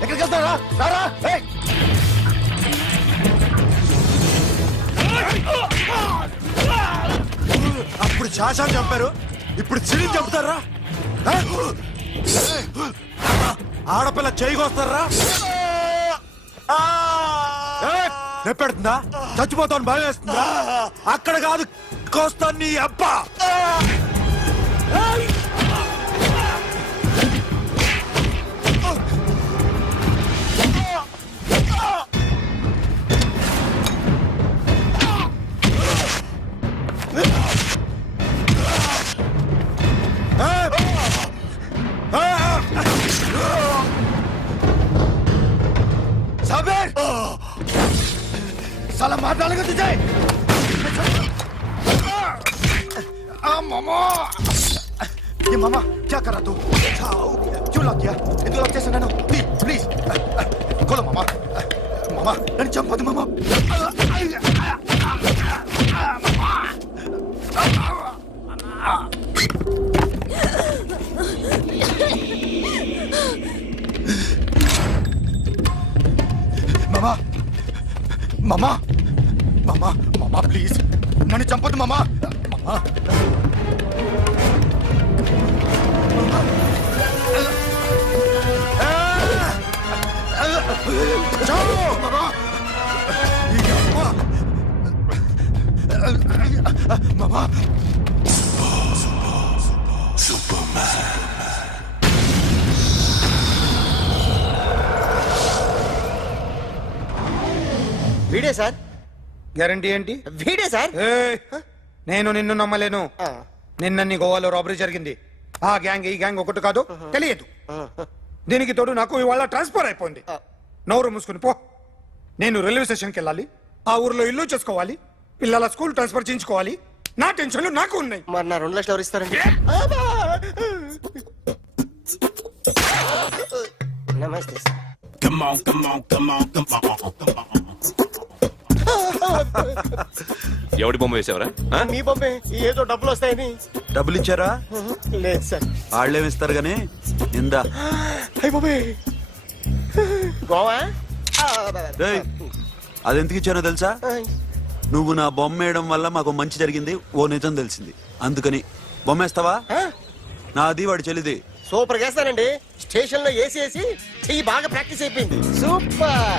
ఎక్కడికి వెళ్తారా? రారా. అప్పుడు శాశాన్ని చంపారు, ఇప్పుడు చిరిని చంపుతారా? ఆడపిల్ల చేయకొస్తారా? నెప్పెడుతుందా? చచ్చిపోతాను భయం వేస్తుందా? అక్కడ కాదు కోస్తాను నీ అబ్బా. साबिर! साला मार डालेगा तुझे! मामा! ये मामा क्या कर रहा तू? क्यों लॉक किया? इधर लॉक कैसे नैनो? प्लीज प्लीज खोलो मामा. मामा नन्नु चंपadu मामा. मामा मामा मामा मामा प्लीज नन्नु चंपదు मामा. मामा जाओ मामा. मामा వీడే సార్. గ్యారంటీ ఏంటి? వీడే సార్. నేను నిన్ను నమ్మలేను. నిన్న నీ గోవాలో రాబరీ జరిగింది. ఆ గ్యాంగ్ ఈ గ్యాంగ్ ఒకటి కాదు, తెలియదు. దీనికి తోడు నాకు ఇవాళ ట్రాన్స్ఫర్ అయిపోయింది. నోరు మూసుకుని పో. నేను రైల్వే స్టేషన్కి వెళ్ళాలి, ఆ ఊర్లో ఇల్లు చేసుకోవాలి, పిల్లల స్కూల్ ట్రాన్స్ఫర్ చేయించుకోవాలి. నా టెన్షన్లు నాకు ఉన్నాయి. మరి నా 2 లక్షలు ఎవరు ఇస్తారండి? నమస్తే సార్. ఎవడి బొమ్మ వేసావరా? మీ బొమ్మే, ఏదో డబ్బులు వస్తాయని. డబ్బులు ఇచ్చారా? లేదు సార్. వాళ్ళేమిస్తారు గానీ ఇందా. అయ్య బాబే గోవా. రేయ్, అదెందుకు ఇచ్చానో తెలుసా? నువ్వు నా బొమ్మ వేయడం వల్ల మాకు మంచి జరిగింది, ఓ నిజం తెలిసింది. అందుకని బొమ్మేస్తావా? నాది వాడి చెల్లిది. సూపర్ చేస్తానండి. స్టేషన్ లో ఏసీ చెయ్యి బాగా ప్రాక్టీస్ అయిపోయింది. సూపర్.